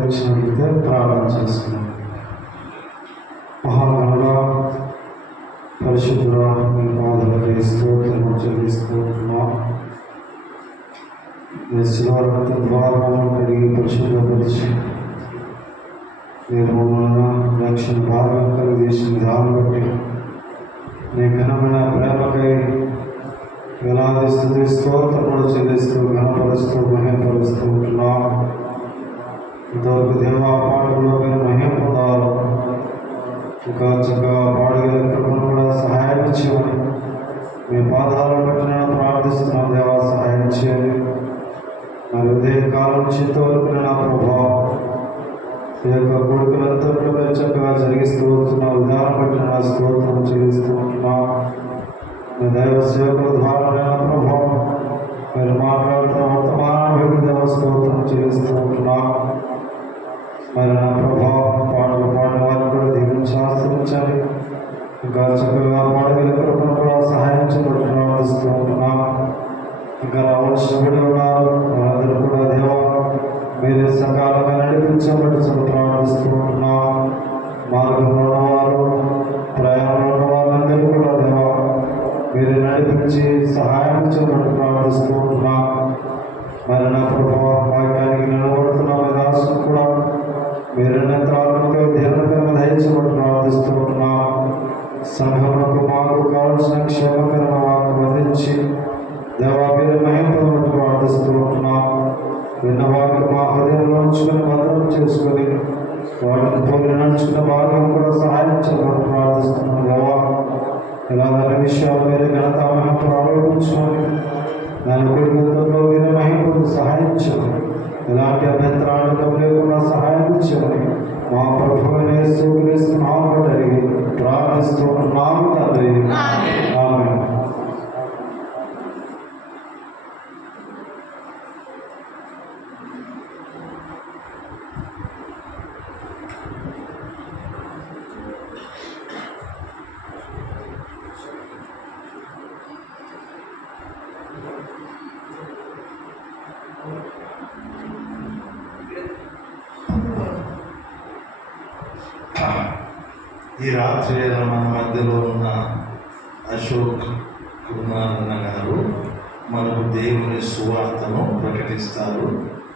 వచ్చినట్లయితే ప్రార్థన చేసుకున్నాం. మహాగణుడా, పరిశుద్ధుడా, మీ పాదాలకి స్తోత్రము చెల్లిస్తున్నాం. మీ శిలువ రక్తం ద్వారా కడిగి పరిశుద్ధపరిచి మీరు మమ్మల్ని రక్షణ భాగం కలిగేసిన విధానం బట్టి మీ ఘనమైన ప్రేమకై వేలాది స్తుతి స్తోత్రములు చెల్లిస్తూ ఘనపరుస్తూ మహిమపరుస్తూ ఉంటున్నాం. ఇంతవరకు దేవా పాటల్లో మీరు మహిమ పొందాలి, ఇంకా చక్కగా పాడగల కృపను కూడా సహాయం చేయమని మీ పాదాలను బట్టి నేను ప్రార్థిస్తున్నాను. దేవా సహాయం చేయాలి. నా హృదయ కాలం నుంచి ఇంతవరకు నా ప్రభావం ఈ యొక్క కొడుకులంతా మీరు చక్కగా జరిగిస్తూ ఉంటున్న విధానం బట్టి నా స్తోత్రం చెల్లిస్తూ ఉంటున్నా. మీ దైవ సేవకుల ద్వారా నా ప్రభావం మీరు మాట్లాడుతున్న వర్తమానాన్ని దేవ స్తోత్రం చెల్లిస్తూ ఉంటున్నా. మరి నా ప్రభావం పాటలు పాడిన వారిని కూడా దీవించి ఆశ్రయించాలి. ఇంకా చక్కగా పాడగల కృపను కూడా సహాయం చేయబట్టి ప్రార్థిస్తూ ఉంటున్నాం. ఇంకా రావాల్సిన కూడా ఉన్నారు, వారందరూ కూడా దేవా మీరే సకాలంగా నడిపించబట్టి ప్రార్థిస్తూ ఉంటున్నాం. మార్గంలో ఉన్నవారు, ప్రయాణంలో ఉన్న వారందరూ కూడా దేవా మీరే నడిపించి సహాయం చేయబట్టి ప్రార్థిస్తూ ఉంటున్నాం. మరి నా ప్రభావం వాక్యానికి నిలబడుతున్న విధాసం కూడా మీరు నేత్రాత్మక ధ్యానకరణ దయచేయబట్టి ప్రార్థిస్తూ ఉంటున్నాం. సంఘములకు మాకు కావాల్సిన క్షేమకరణ వాక్కు అందించి దేవా మీరు మహింపబట్టి ప్రార్థిస్తూ ఉంటున్నాం. విన్న వాక్కు మా హృదయంలో ఉంచుకొని భద్రం చేసుకొని వాటిని పోలి నడుచుకున్న భాగం కూడా సహాయం చేయబట్టి ప్రార్థిస్తున్నాం. దేవా ఇలాంటి విషయాలు మీరు ఘనత మహింపు ఆలోచించుకొని దాని కుటుంబంలో మీరు మహింపుకు సహాయం చేయండి. ఇలాంటి అభ్యంతరాలు లేకుండా సహాయం చేయమని మా ప్రభువుని యేసుక్రీస్తునామమున అడిగి ప్రార్థిస్తున్నాము తండ్రి. ఆమేన్. ఈ రాత్రి మన మధ్యలో ఉన్న అశోక్ కుమార్ అన్న గారు మనకు దేవుని సువార్తను ప్రకటిస్తారు.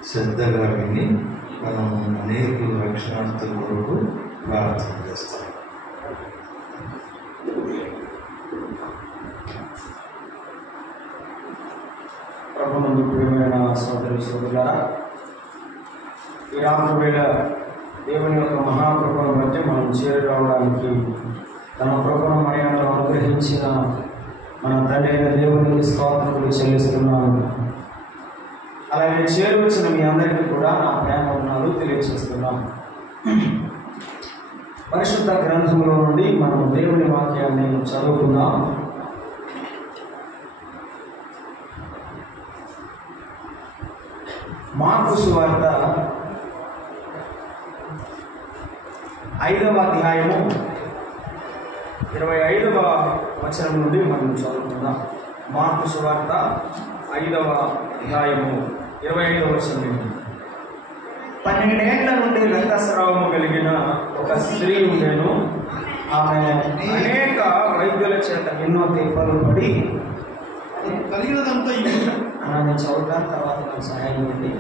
శ్రద్ధగా విని మనం అనేక రక్షణార్థుల కొరకు ప్రార్థన చేస్తాం. ప్రభునందు ప్రియమైన సోదరి సోదరులారా, ఈ రాత్రి వేళ దేవుని యొక్క మహాకృపను బట్టి మనం చేరి రావడానికి తన కృపను మర్యాదలు అనుగ్రహించిన మన తండ్రి అయిన దేవునికి స్తోత్రములు చెల్లిస్తున్నాను. అలాగే చేరి వచ్చిన మీ అందరికీ కూడా నా ప్రేమ వందనాలు తెలియజేస్తున్నాను. పరిశుద్ధ గ్రంథంలో నుండి మనం దేవుని వాక్యాన్ని చదువుకుందాం. మార్కు సువార్త 5వ అధ్యాయము 25వ వచనం నుండి మనం చదువుకుందాం. మార్కు సువార్త 5వ అధ్యాయము 25వ వచనం నుండి. 12 ఏళ్ల నుండి రక్తస్రావము కలిగిన ఒక స్త్రీ ఉండేను. ఆమె అనేక వైద్యుల చేత ఎన్నో తిప్పలు పడి కలిగినదంతా అని చదువుతాను. తర్వాత నాకు సహాయం చేయండి.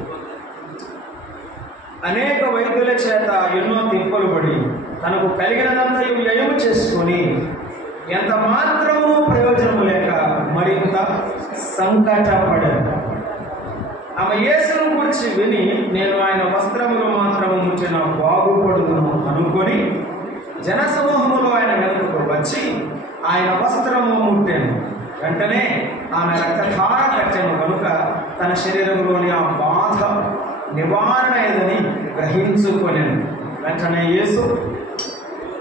అనేక వైద్యుల చేత ఎన్నో తిప్పలు పడి తనకు కలిగినదంతా వ్యయము చేసుకొని ఎంత మాత్రము ప్రయోజనము లేక మరింత సంకటపడాడు. ఆమె యేసును గురించి విని నేను ఆయన వస్త్రములు మాత్రము ముట్టిన బాగుపడుదును అనుకొని జనసమూహములో ఆయన వెనుకకు వచ్చి ఆయన వస్త్రము ముట్టాను. వెంటనే ఆమె రక్తధార కట్టెను కనుక తన శరీరంలోని ఆ బాధ నివారణ ఏదని గ్రహించుకొనెను. వెంటనే యేసు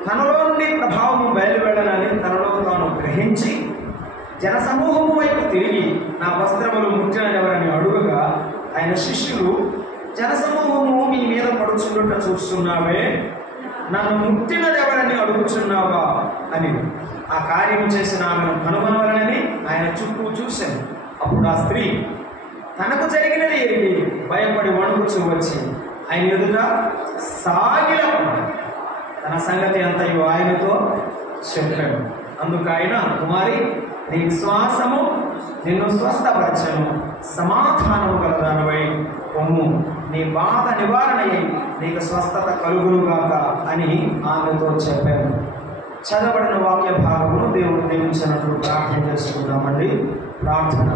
తనలో నుండి ప్రభావము బయలువెళ్ళనని తనలో తాను గ్రహించి జనసమూహము వైపు తిరిగి నా వస్త్రములు ముట్టినవరని అడుగగా ఆయన శిష్యులు జనసమూహము మీ మీద పడుచుండుట చూస్తున్నావే, నన్ను ముట్టినదెవరని అడుగుచున్నావా అని. ఆ కార్యం చేసిన ఆమెను కనుగొనవలనని ఆయన చుట్టూ చూశాను. అప్పుడు ఆ స్త్రీ తనకు జరిగినది ఏమి భయపడి వణుకుచూ వచ్చి ఆయన ఎదుట సాగిలపడి తన సంగతి అంతయు ఆయనతో చెప్పాడు. అందుకు ఆయన, కుమారి, నీ విశ్వాసము నిన్ను స్వస్థపరచను, సమాధానము కలదానివై పొమ్ము, నీ బాధ నివారణ అయి నీకు స్వస్థత కలుగునుగాక అని ఆమెతో చెప్పాను. చదవబడిన వాక్య భాగమును దేవుడు దీవించినట్లు ప్రార్థన చేసుకుంటామండి. ప్రార్థన.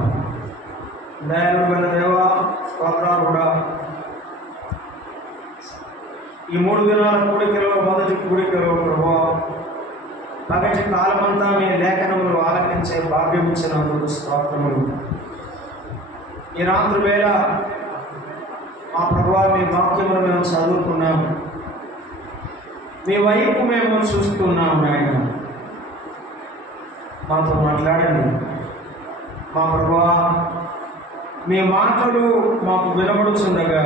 దయాళుడైన దేవా, స్తోత్రాలు కూడా ఈ 3 దినాల కూడికలో మొదటి కూడికలో ప్రభువా పగటి కాలమంతా మీ లేఖనములు ఆలకించే భాగ్యం ఇచ్చినందుకు స్తోత్రములు. ఈ రాత్రి వేళ మా ప్రభువా మీ వాక్యమును మేము చదువుతున్నాము, మీ వైపు మేము చూస్తున్నాము. నాయన మాతో మాట్లాడండి మా ప్రభువా. మీ మాటలు మాకు వినబడుచుండగా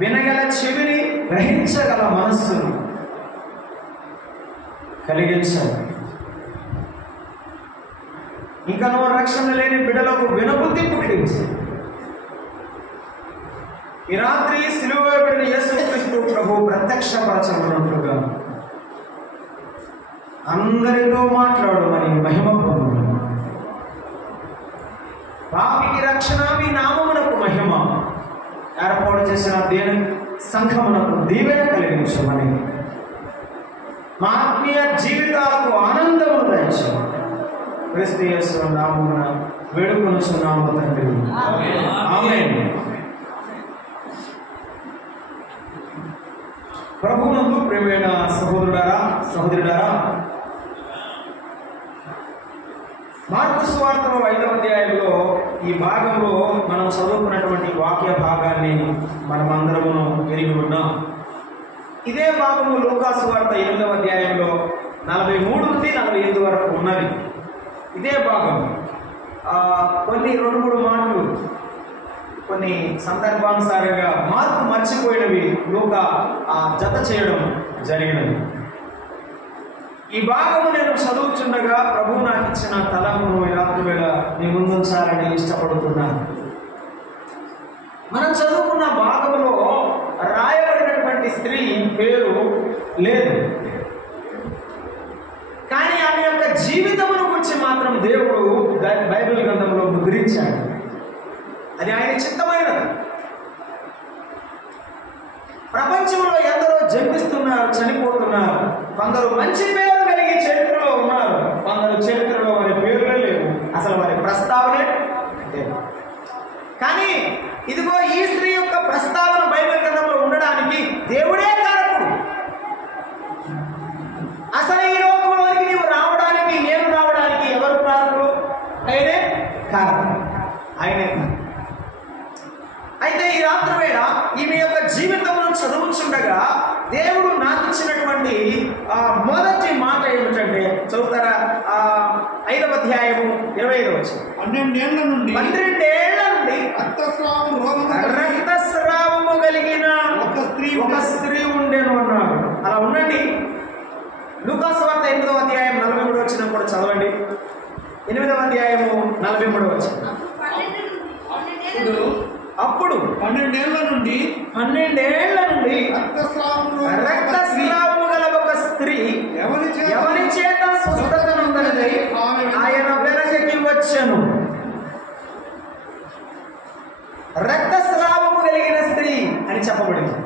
వినగల చెవిని, గ్రహించగల మనస్సును కలిగించాలి. ఇంకా నువ్వు రక్షణ లేని బిడ్డలకు వినబుద్ధి పుట్టించి ఈ రాత్రి సిలువ వేయబడిన యేసుక్రీస్తు ప్రభు ప్రత్యక్షపరచబడినట్లుగా అందరితో మాట్లాడమని మహిమ పొందు. పాపికి రక్షణ, మీ నామమునకు మహిమ, ఏర్పాటు చేసిన దేని సంఘమునకు దీవెన కలిగించమని, మా ఆత్మీయ జీవితాలకు ఆనందమును దయచేయమని క్రీస్తు యేసు నామమున వేడుకొనుచున్నాము తండ్రి. ఆమేన్. ప్రభువునందు ప్రియమైన సహోదరుడారా, సహోదరుడారా, మార్కు సువార్తలో 5వ అధ్యాయంలో ఈ భాగంలో మనం చదువుకున్నటువంటి వాక్య భాగాన్ని మనమందరము ఎరిగి ఉన్నాం. ఇదే భాగము లూకా సువార్త 8వ అధ్యాయంలో 43 నుండి 48 వరకు ఉన్నది. ఇదే భాగం కొన్ని 2-3 మాటలు కొన్ని సందర్భానుసారంగా మార్పు మర్చిపోయినవి లూకా జత చేయడం జరిగినది. ఈ భాగము నేను చదువుచుండగా ప్రభువు నాకు ఇచ్చిన తలంపును ఈ రాత్రి వేళ మీ ముందుంచాలని ఇష్టపడుతున్నాను. మనం చదువుకున్న భాగంలో రాయబడినటువంటి స్త్రీ పేరు లేదు, కానీ ఆమె యొక్క జీవితమును గురించి మాత్రం దేవుడు బైబిల్ గ్రంథంలో ముద్రించాడు. అది ఆయన చిత్తమైనది. ప్రపంచంలో ఎందరో జన్మిస్తున్నారు, చనిపోతున్నారు. కొందరు మంచి పేరు కలిగి చరిత్రలో ఉన్నారు, కొందరు చరిత్రలో వారి పేరులే లేవు, అసలు వారి ప్రస్తావనే లేదు. కానీ ఇదిగో ఈ స్త్రీ యొక్క ప్రస్తావన బైబిల్ గ్రంథంలో ఉండడానికి దేవుడే కారకుడు. అసలు ఈ లోకంలోకి నీవు రావడానికి, నేను రావడానికి ఎవరు కారకుడు? ఆయనే కారకుడు, ఆయనే. అయితే ఈ రాత్రి వేళ ఈమె యొక్క జీవితమును చదువుచుండగా దేవుడు నాకు ఇచ్చినటువంటి మొదటి మాట ఏమిటంటే, చదువుతారా? 5వ అధ్యాయము 25వ వచనం. 12 ఏళ్ల నుండి రక్తస్రావము కలిగిన ఒక స్త్రీ ఉండేను అన్నాడు. అలా ఉండండి. లూకా సువార్త 8వ అధ్యాయం 43వ వచనం కూడా చదవండి. 8వ అధ్యాయము 43వ వచనం. అప్పుడు 12 ఏళ్ల నుండి రక్తస్రావము గల ఒక స్త్రీ ఎవరి చేత స్వస్థత నొందనిదై ఆయన వెనకకి వచ్చెను. రక్తస్రావము కలిగిన స్త్రీ అని చెప్పబడింది.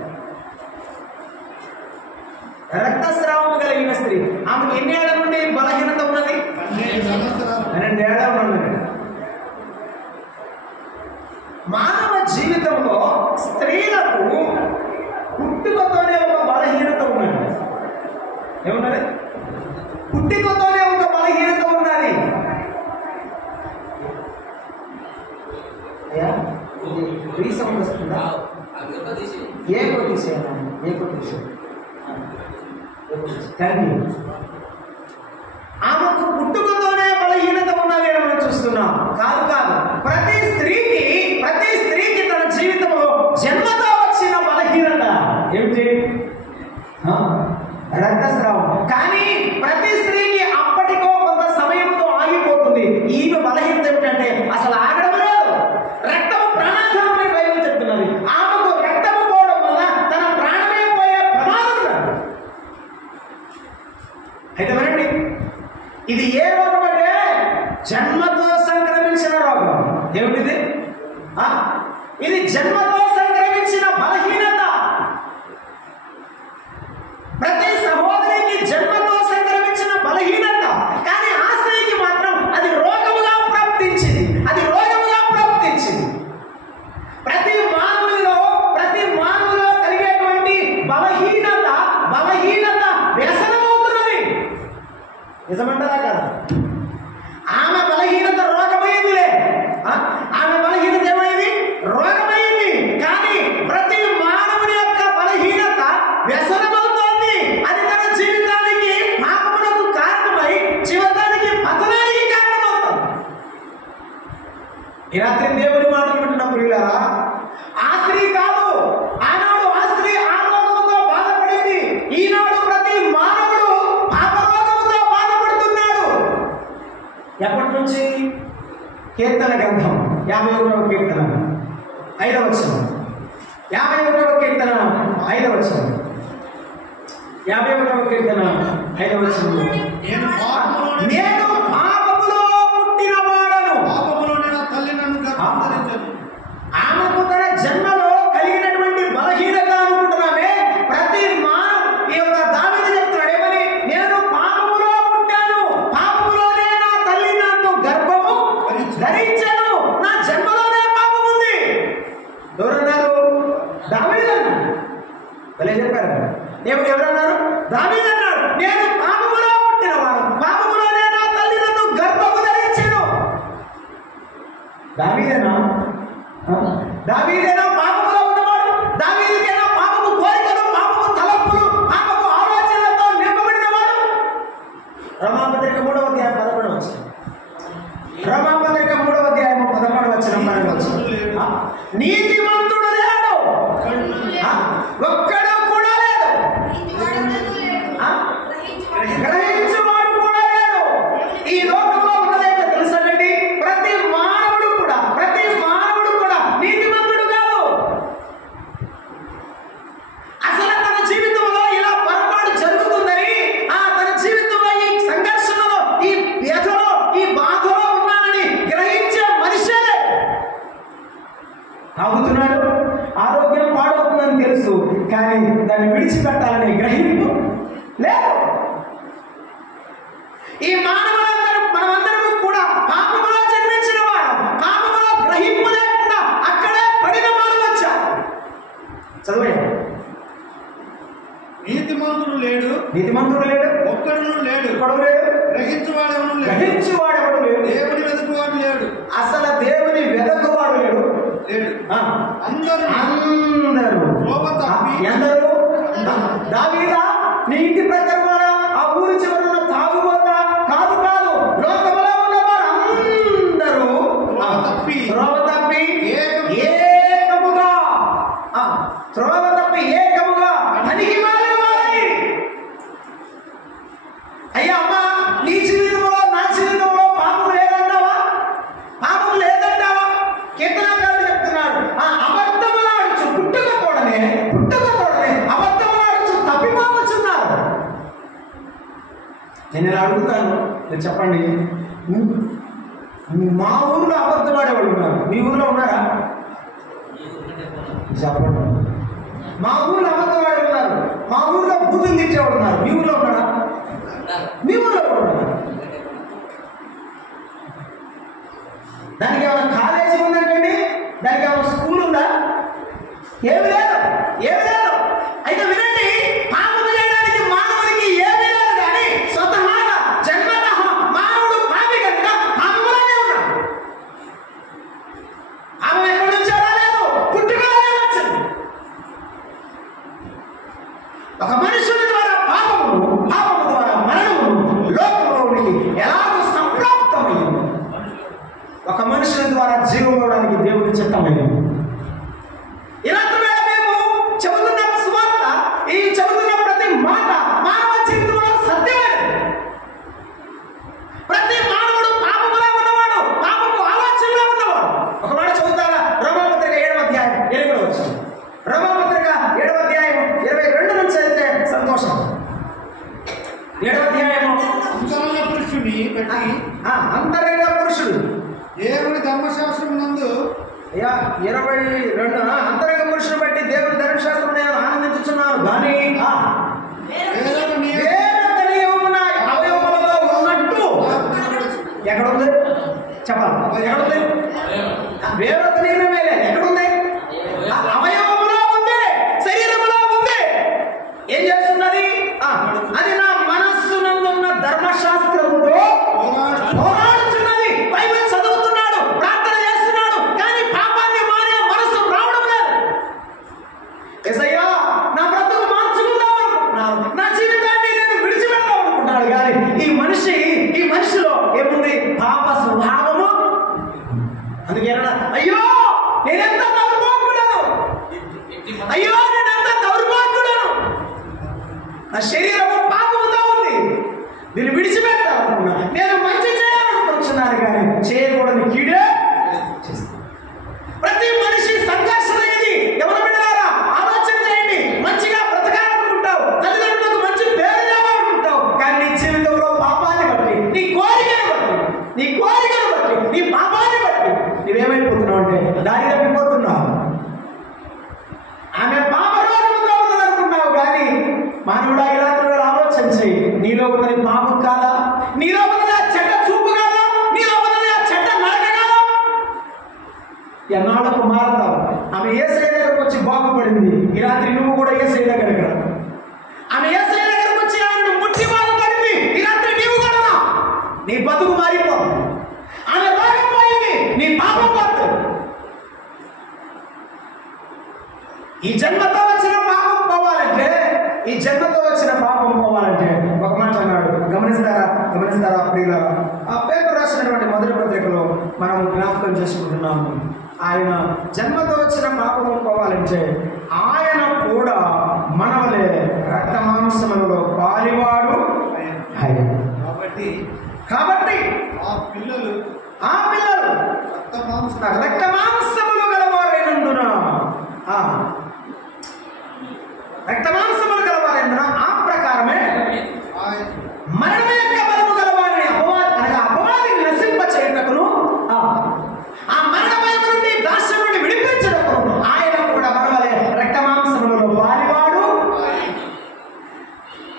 రక్తస్రావము కలిగిన స్త్రీ, ఆమెకు ఎన్ని ఏళ్ల నుండి బలహీనత ఉన్నది? 12 ఏళ్ల ఉన్నది. మానవ జీవితంలో స్త్రీలకు పుట్టుకతోనే ఒక బలహీనత ఉన్నది. ఏమున్నది? పుట్టుకతోనే ఒక బలహీనత ఉన్నది. రీసౌండ్ వస్తుందా? ఏ కొట్టేసేయాలి? ఆమెకు పుట్టుకతోనే బలహీనత ఉన్నది అని మనం చూస్తున్నాం. కాదు, ప్రతి స్త్రీకి తన జీవితంలో జన్మతో వచ్చిన బలహీనత ఏమిటి? రక్తస్రావం. కానీ ప్రతి స్త్రీకి అప్పటికో కొంత సమయంతో ఆగిపోతుంది. ఈమె బలహీనత ఏమిటంటే అసలు ఆగడం లేదు. రక్తము ప్రాణాధారమని బైబిల్ చెప్తున్నది. ఇది ఏ రోగం అంటే జన్మతో సంక్రమించిన రోగం. ఏమిటిది? ఇది జన్మతో సంక్రమించిన బలహీనత. ప్రతి సహోదరికి జన్మతో సంక్రమించిన బలహీనత. కానీ ఆ స్త్రీకి మాత్రం అది రోగముగా ప్రాప్తించింది. అది రోగముగా ప్రాప్తించింది. ప్రతి మానవులో కలిగేటువంటి బలహీనత వ్యసనమవుతున్నది. నిజమంటారా కదా? ఆమె బలహీనత రోగమైందిలే. ఆమె బలహీనత ఏమైంది? రోగమైంది. కానీ ప్రతి మానవుని యొక్క బలహీనత వ్యసనమవుతోంది. అది తన జీవితానికి పాపమునకు కారణమై జీవితానికి పతనానికి కారణమవుతుంది. ఈ రాత్రి దేవుని మాటలు వింటున్నప్పుడు వీళ్ళారా, ఆ స్త్రీ కాదు, ఆనాడు ఆ స్త్రీ ఆ రోగంతో బాధపడింది. ఈనాడు ప్రతి మానవుడు పాపరోగంతో బాధపడుతున్నాడు. ఎప్పటి నుంచి? కీర్తన గ్రంథం 51వ కీర్తన 5వ వచనం. 51వ కీర్తన 5వ వచనం. 51వ కీర్తన 5వ వచనం. నేను పాపములో పుట్టినవాడను, ఆమెకు తన జన్మలో కలిగినటువంటి బలహీనత అనుకుంటున్నామే. ప్రతి మానవు ఈ యొక్క దావీదు చెప్తున్నాడు ఏమని? నేను పాపములో పుట్టాను, పాపములోనే నా తల్లి నాకు గర్భము ధరించాను, నా జన్మలోనే పాపం ఉంది. ఎవరన్నారు? దావీదు అన్నాడు. భలే చెప్పారు. ఎవరన్నారు? దావీదు అన్నాడు, నేను పాపములో పుట్టినవాడు, పాపములోనే నా తల్లి నన్ను గర్భము ధరించాను. దావీదేనా పాపములో ఉన్నవాడు? దావీదుకేనా పాపము కోరికలు, పాపము తలంపులు, పాపము ఆలోచనలతో నింపబడినవాడు? రోమాపత్రిక 3వ అధ్యాయం 11వ వచనం. రోమాపత్రిక 3వ అధ్యాయం 11వ వచనం. నీతిమంతుడు లేడు, ఒక్కడు కూడా లేదు, గ్రహించువాడు కూడా లేడు. ఈ లోకంలో ఉన్నదేంటో తెలుసండి, ప్రతి మానవుడు కూడా నీతిమంతుడు కాదు. అసలు తన జీవితంలో ఇలా పొరపాటు జరుగుతుందని, తన జీవితంలో ఈ సంఘర్షణలో, ఈ వ్యధలో, ఈ బాధలో ఉన్నానని గ్రహించే మనిషే తాగుతున్నాడు, ఆరోగ్యం పాడవుతుందని తెలుసు, కానీ దాన్ని విడిచిపెట్టాలనే గ్రహింపు లేదు. ఈ మనమందరము కూడా పాపములో జన్మించిన వారు, పాపములో గ్రహింపు లేకుండా అక్కడే పడిన వారు వచ్చారు. చదువు. నీతిమంతుడు లేడు, ఒక్కడు లేడు, గ్రహించువాడెవడు లేడు, దేవుని వెతుకువాడు లేడు. అసలు దేవుని వెదకువాడు లేడు. అందరూ ఎందరూ? దావీదా నీ ఇంటి ప్రకారం ఆ ఊరి చివరన్న తాగుబోతా? కాదు, లోకములో ఉన్నవారు అందరూ త్రోవ తప్పి ఏకముగా పనికి మారిన వారని. అయ్యా అమ్మా, నీ జీవితంలో నా జీవితంలో పాపం లేదంటావా? కీర్తనకారుడు చెప్తున్నాడు, అబద్ధములాడుచు పుట్టుకతోడనే అబద్ధములాడుచు తప్పిపోవచ్చున్నారు. నేను ఇలా అడుగుతాను, మీరు చెప్పండి. మా ఊర్లో అబద్ధం ఆడేవాళ్ళు ఉన్నారు, మీ ఊర్లో ఉన్నారా? చెప్పండి. మా ఊర్లో అబద్ధం ఆడేవాళ్ళు ఉన్నారు, మా ఊర్లో బూతులు తీర్చేవాళ్ళు ఉన్నారు, మీ ఊర్లో ఉన్నారా? మీ ఊర్లో ఉన్నారా? దానికి ఏమైనా కాలేజీ ఉందంటండి? దానికి ఏమైనా స్కూల్ ఉందా? ఏమి లేదు. అయితే వినండి, పాపము చేయడానికి మానవునికి ఏమీ లేదు, కానీ స్వతహాగా జన్మతః మానవుడు పాపి కనుక పాపములోనే ఉన్నాడు. పాపం ఎక్కడి నుంచి రాలేదు, పుట్టుకలోనే వచ్చింది. ఒక మనుషుని ద్వారా పాపము ద్వారా మరణము లోకంలోనికి ఎలాగో సంప్రాప్తమైంది, ఒక మనుషుని ద్వారా జీవం ఇవ్వడానికి దేవుడి చిత్తమైంది. ఇలాంటి వేళ మేము చెబుతున్న సువార్త, ఈ చెబుతున్న ప్రతి మాట మానవ జీవితంలో సత్యమైనది. ప్రతి మానవుడు పాపములో ఉన్నవాడు, పాపము ఆలోచనలో ఉన్నవాడు. ఒక మాట చదువుతారా? రోమాపత్రిక 7వ అధ్యాయం 8వ వచనం. రోమాపత్రిక 7వ అధ్యాయం 22 నుంచి అయితే సంతోషం. బట్టి అంతరంగ పురుషుడు దేవుని ధర్మశాస్త్రం నందు 22 అంతరంగ పురుషుడు బట్టి దేవుని ధర్మశాస్త్రం నేను ఆనందించుచున్నాను కానీ వేరొక నియమం వేరొక నియమము నా అవయవములలో ఉన్నట్టు ఎక్కడుంది చెప్పాలి, ఎక్కడుంది? వేరొక నియమమే లేదు, ఎక్కడుంది? అవయవములో ఉంది, శరీరములో ఉంది. ఏం చేస్తున్నది? అది నా మనస్సునందున్న ధర్మశాస్త్రముతో పోరాడుతున్నది. బైబిల్ చదువుతున్నాడు, ప్రార్థన చేస్తున్నాడు, కానీ పాపాన్ని మానే మనసు రావడం లేదు. యేసయ్యా నా బ్రతుకు మార్చుకుందాం అనుకుంటున్నాను, నా జీవితాన్ని నేను విడిచిపెడదాం అనుకుంటున్నాడు. కానీ ఈ మనిషిలో ఏముంది? పాప స్వభావము. అందుకే అయ్యో నేనెంత దౌర్భాగ్యుడను, అయ్యో నేనెంత దౌర్భాగ్యుడను, నా శరీరము పాపముతో ఉంది, నేను విడిచిపెట్టాలనుకున్నా, నేను మంచి చేయాలనుకుంటున్నాను కానీ చేయకూడని కీడే చేస్తాను. ప్రతి మనిషి సంఘర్షణ ఇది. ఎవరు బిడ్డలారా ఆలోచన చేయండి. మంచిగా బ్రతకాలనుకుంటావు, తల్లిదండ్రులకు మంచి పేరు తేవాలనుకుంటావు, కానీ నీ జీవితంలో పాపాన్ని బట్టి, నీ కోరికను బట్టి, నీ పాపాన్ని బట్టి నువ్వేమైపోతున్నావు అంటే దారి తప్పిపోతున్నావు. ఆమె పాపరోగంతో ఉందనుకున్నావు కానీ మానవుడా ఈ రాత్రి ఆలోచన చేయి. నీలో ఉన్నది పాపం కాదా? నీలో ఉన్నది ఆ చెడ్డ చూపు కాదా? నీలో ఉన్నది ఆ చెడ్డ నడక కాదా? ఎన్నాళ్ళకు మారతావు? ఆమె యేసయ్య దగ్గరకు వచ్చి బాగుపడింది. ఈ రాత్రి నువ్వు కూడా యేసయ్య దగ్గరకు రా. ఆమె యేసయ్య దగ్గరకు వచ్చి ఆమెను ముట్టి బాగుపడింది. ఈ రాత్రి నీవు కూడా రా. నీ బతుకు మారిపోతుంది. ఆమె రోగం పోయింది, నీ పాపం పోతుంది. ఈ జన్మతో వచ్చిన పాపం పోవాలంటే ఒక మాట అన్నాడు. గమనిస్తారా ప్రియులారా? ఆ పేపర్ రాసినటువంటి మొదటి పత్రికలో మనం జ్ఞాపకం చేసుకుంటున్నాము. ఆయన జన్మతో వచ్చిన పాపము పోవాలంటే ఆయన కూడా మనవలే రక్త మాంసములలో పాలివాడు. కాబట్టి ఆ పిల్లలు రక్త మాంసములు గలవారైనందున ఆ ప్రకారమే మరణం యొక్క బలము గలవారిని అపవాదిని నశింప చేయుటకును ఆ మరణ భయం నుండి దాస్యం నుండి విడిపించటకును ఆయన కూడా మనవలే రక్త మాంసములలో పాలివాడు.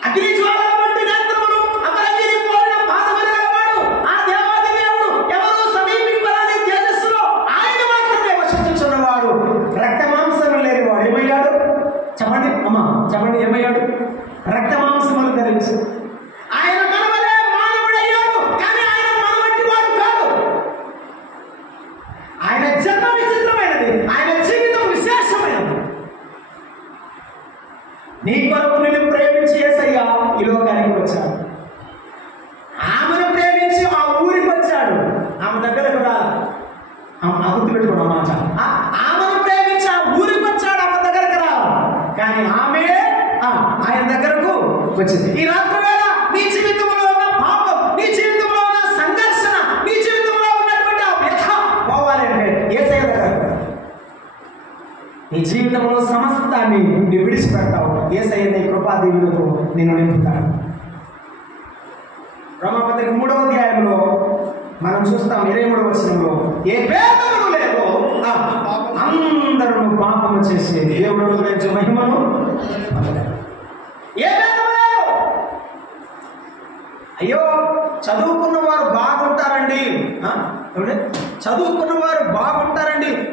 అగ్ని జ్వాలల వంటి నేత్రములు, అమరగిరి పోలిన పాదములు గలవాడు. ఆ దేవాది దేవుడు ఎవరు సమీపింపరాని తేజస్సులో ఆయన మాత్రమే వసించుచున్నవాడు. రక్త మాంసములు లేనివాడు ఏమయ్యాడు? చెప్పండి ఏమయ్యాడు? రక్త మాంసములు ధరించి ఆయన మనవలే మానవుడయ్యాడు. కానీ ఆయన మన వంటి వాడు కాదు. ఆయన జన్మ విచిత్రమైనది, ఆయన జీవితం విశేషమైనది. నీ కొరకు నిన్ను ప్రేమించి యేసయ్య ఈ లోకానికి వచ్చాడు. ఆమెను ప్రేమించి ఆ ఊరికి వచ్చాడు. ఆమె దగ్గరకు రా, గుర్తుపెట్టుకున్న మాట. ఆమెను ప్రేమించి ఆ ఊరికి వచ్చాడు, ఆమె దగ్గరకు రా. కానీ ఆమె ఆయన దగ్గరకు వచ్చింది. ఈ రాత్రి వేళ నీ జీవితంలో ఉన్న పాపం, నీ జీవితంలో ఉన్న సంఘర్షణ, నీ జీవితంలో ఉన్నటువంటి ఆ వ్యథ పోవాలంటే యేసయ్య దగ్గరకు రా. నీ జీవితంలో సమస్తాన్ని నువ్వు విడిచిపెడతావు. యేసయ్య నీ కృపాదేవులతో నిన్ను నింపుతాడు. రోమాపత్రిక 3వ అధ్యాయంలో మనం చూస్తాం 23వ వచనంలో, ఏ భేదములు లేదో అందరూ పాపము చేసి దేవుడు గురించి మహిమను ఏ భేదము లేదు. అయ్యో చదువుకున్న వారు బాగుంటారండి,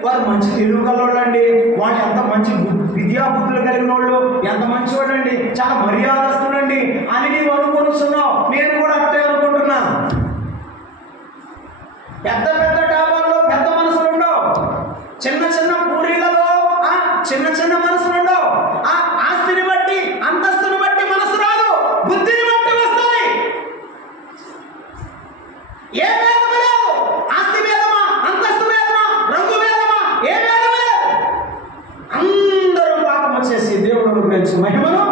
వారు మంచి తెలుగు కలవాళ్ళండి, వాళ్ళు ఎంత మంచి విద్యా బుద్ధులు కలిగిన వాళ్ళు, ఎంత మంచి వాళ్ళండి, చాలా మర్యాదస్తులండి అని నీవు అనుకుంటున్నావు. నేను కూడా అట్టే అనుకుంటున్నా. పెద్ద పెద్ద డాబాల్లో పెద్ద మనసులు ఉండవు, చిన్న పూరీలలో చిన్న మనసులు ఉండవు. ఆస్తిని బట్టి అంతస్తుని బట్టి మనసు రాదు, బుద్ధిని బట్టి వస్తుంది. ఏ భేదము లేదు. ఆస్తి భేదమా, అంతస్తు భేదమా, రంగు భేదమా, ఏ భేదము లేదు. అందరూ పాపం వచ్చేసి దేవుడు గురించి మహిమను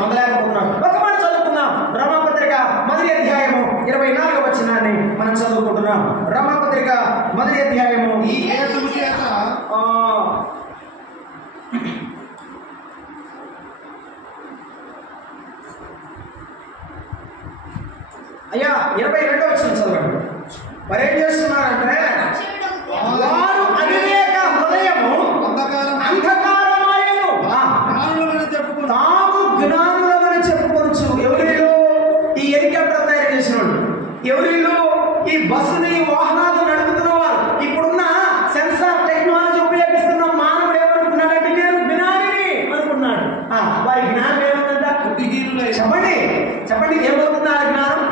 పొందలేకపోతున్నాం. ఒక మాట చదువుకుందాం. రోమాపత్రిక 1వ అధ్యాయము 24వ వచనాన్ని మనం చదువుకుంటున్నాం. రోమాపత్రిక 1వ అధ్యాయము ఈ హేతువు చేత అయ్యా 22వ వచనం చదవండి. మరి ఏం చేస్తున్నారంటే వారు అవివేక హృదయము అంధకారమాయెను. తాము జ్ఞానులమని చెప్పుకోవచ్చు. ఎవరిలో ఈ హెలికాప్టర్ తయారు చేసిన వాళ్ళు, ఎవరిలో ఈ బస్సుని వాహనాలు నడుపుతున్న వారు, ఇప్పుడున్న సెన్సార్ టెక్నాలజీ ఉపయోగిస్తున్న మానవుడు ఏమనుకున్నాడంటే నేను జ్ఞానిని అనుకున్నాడు. వారి జ్ఞానం ఏమవుతుందంట? చెప్పండి చెప్పండి, ఏమవుతుంది ఆ జ్ఞానం?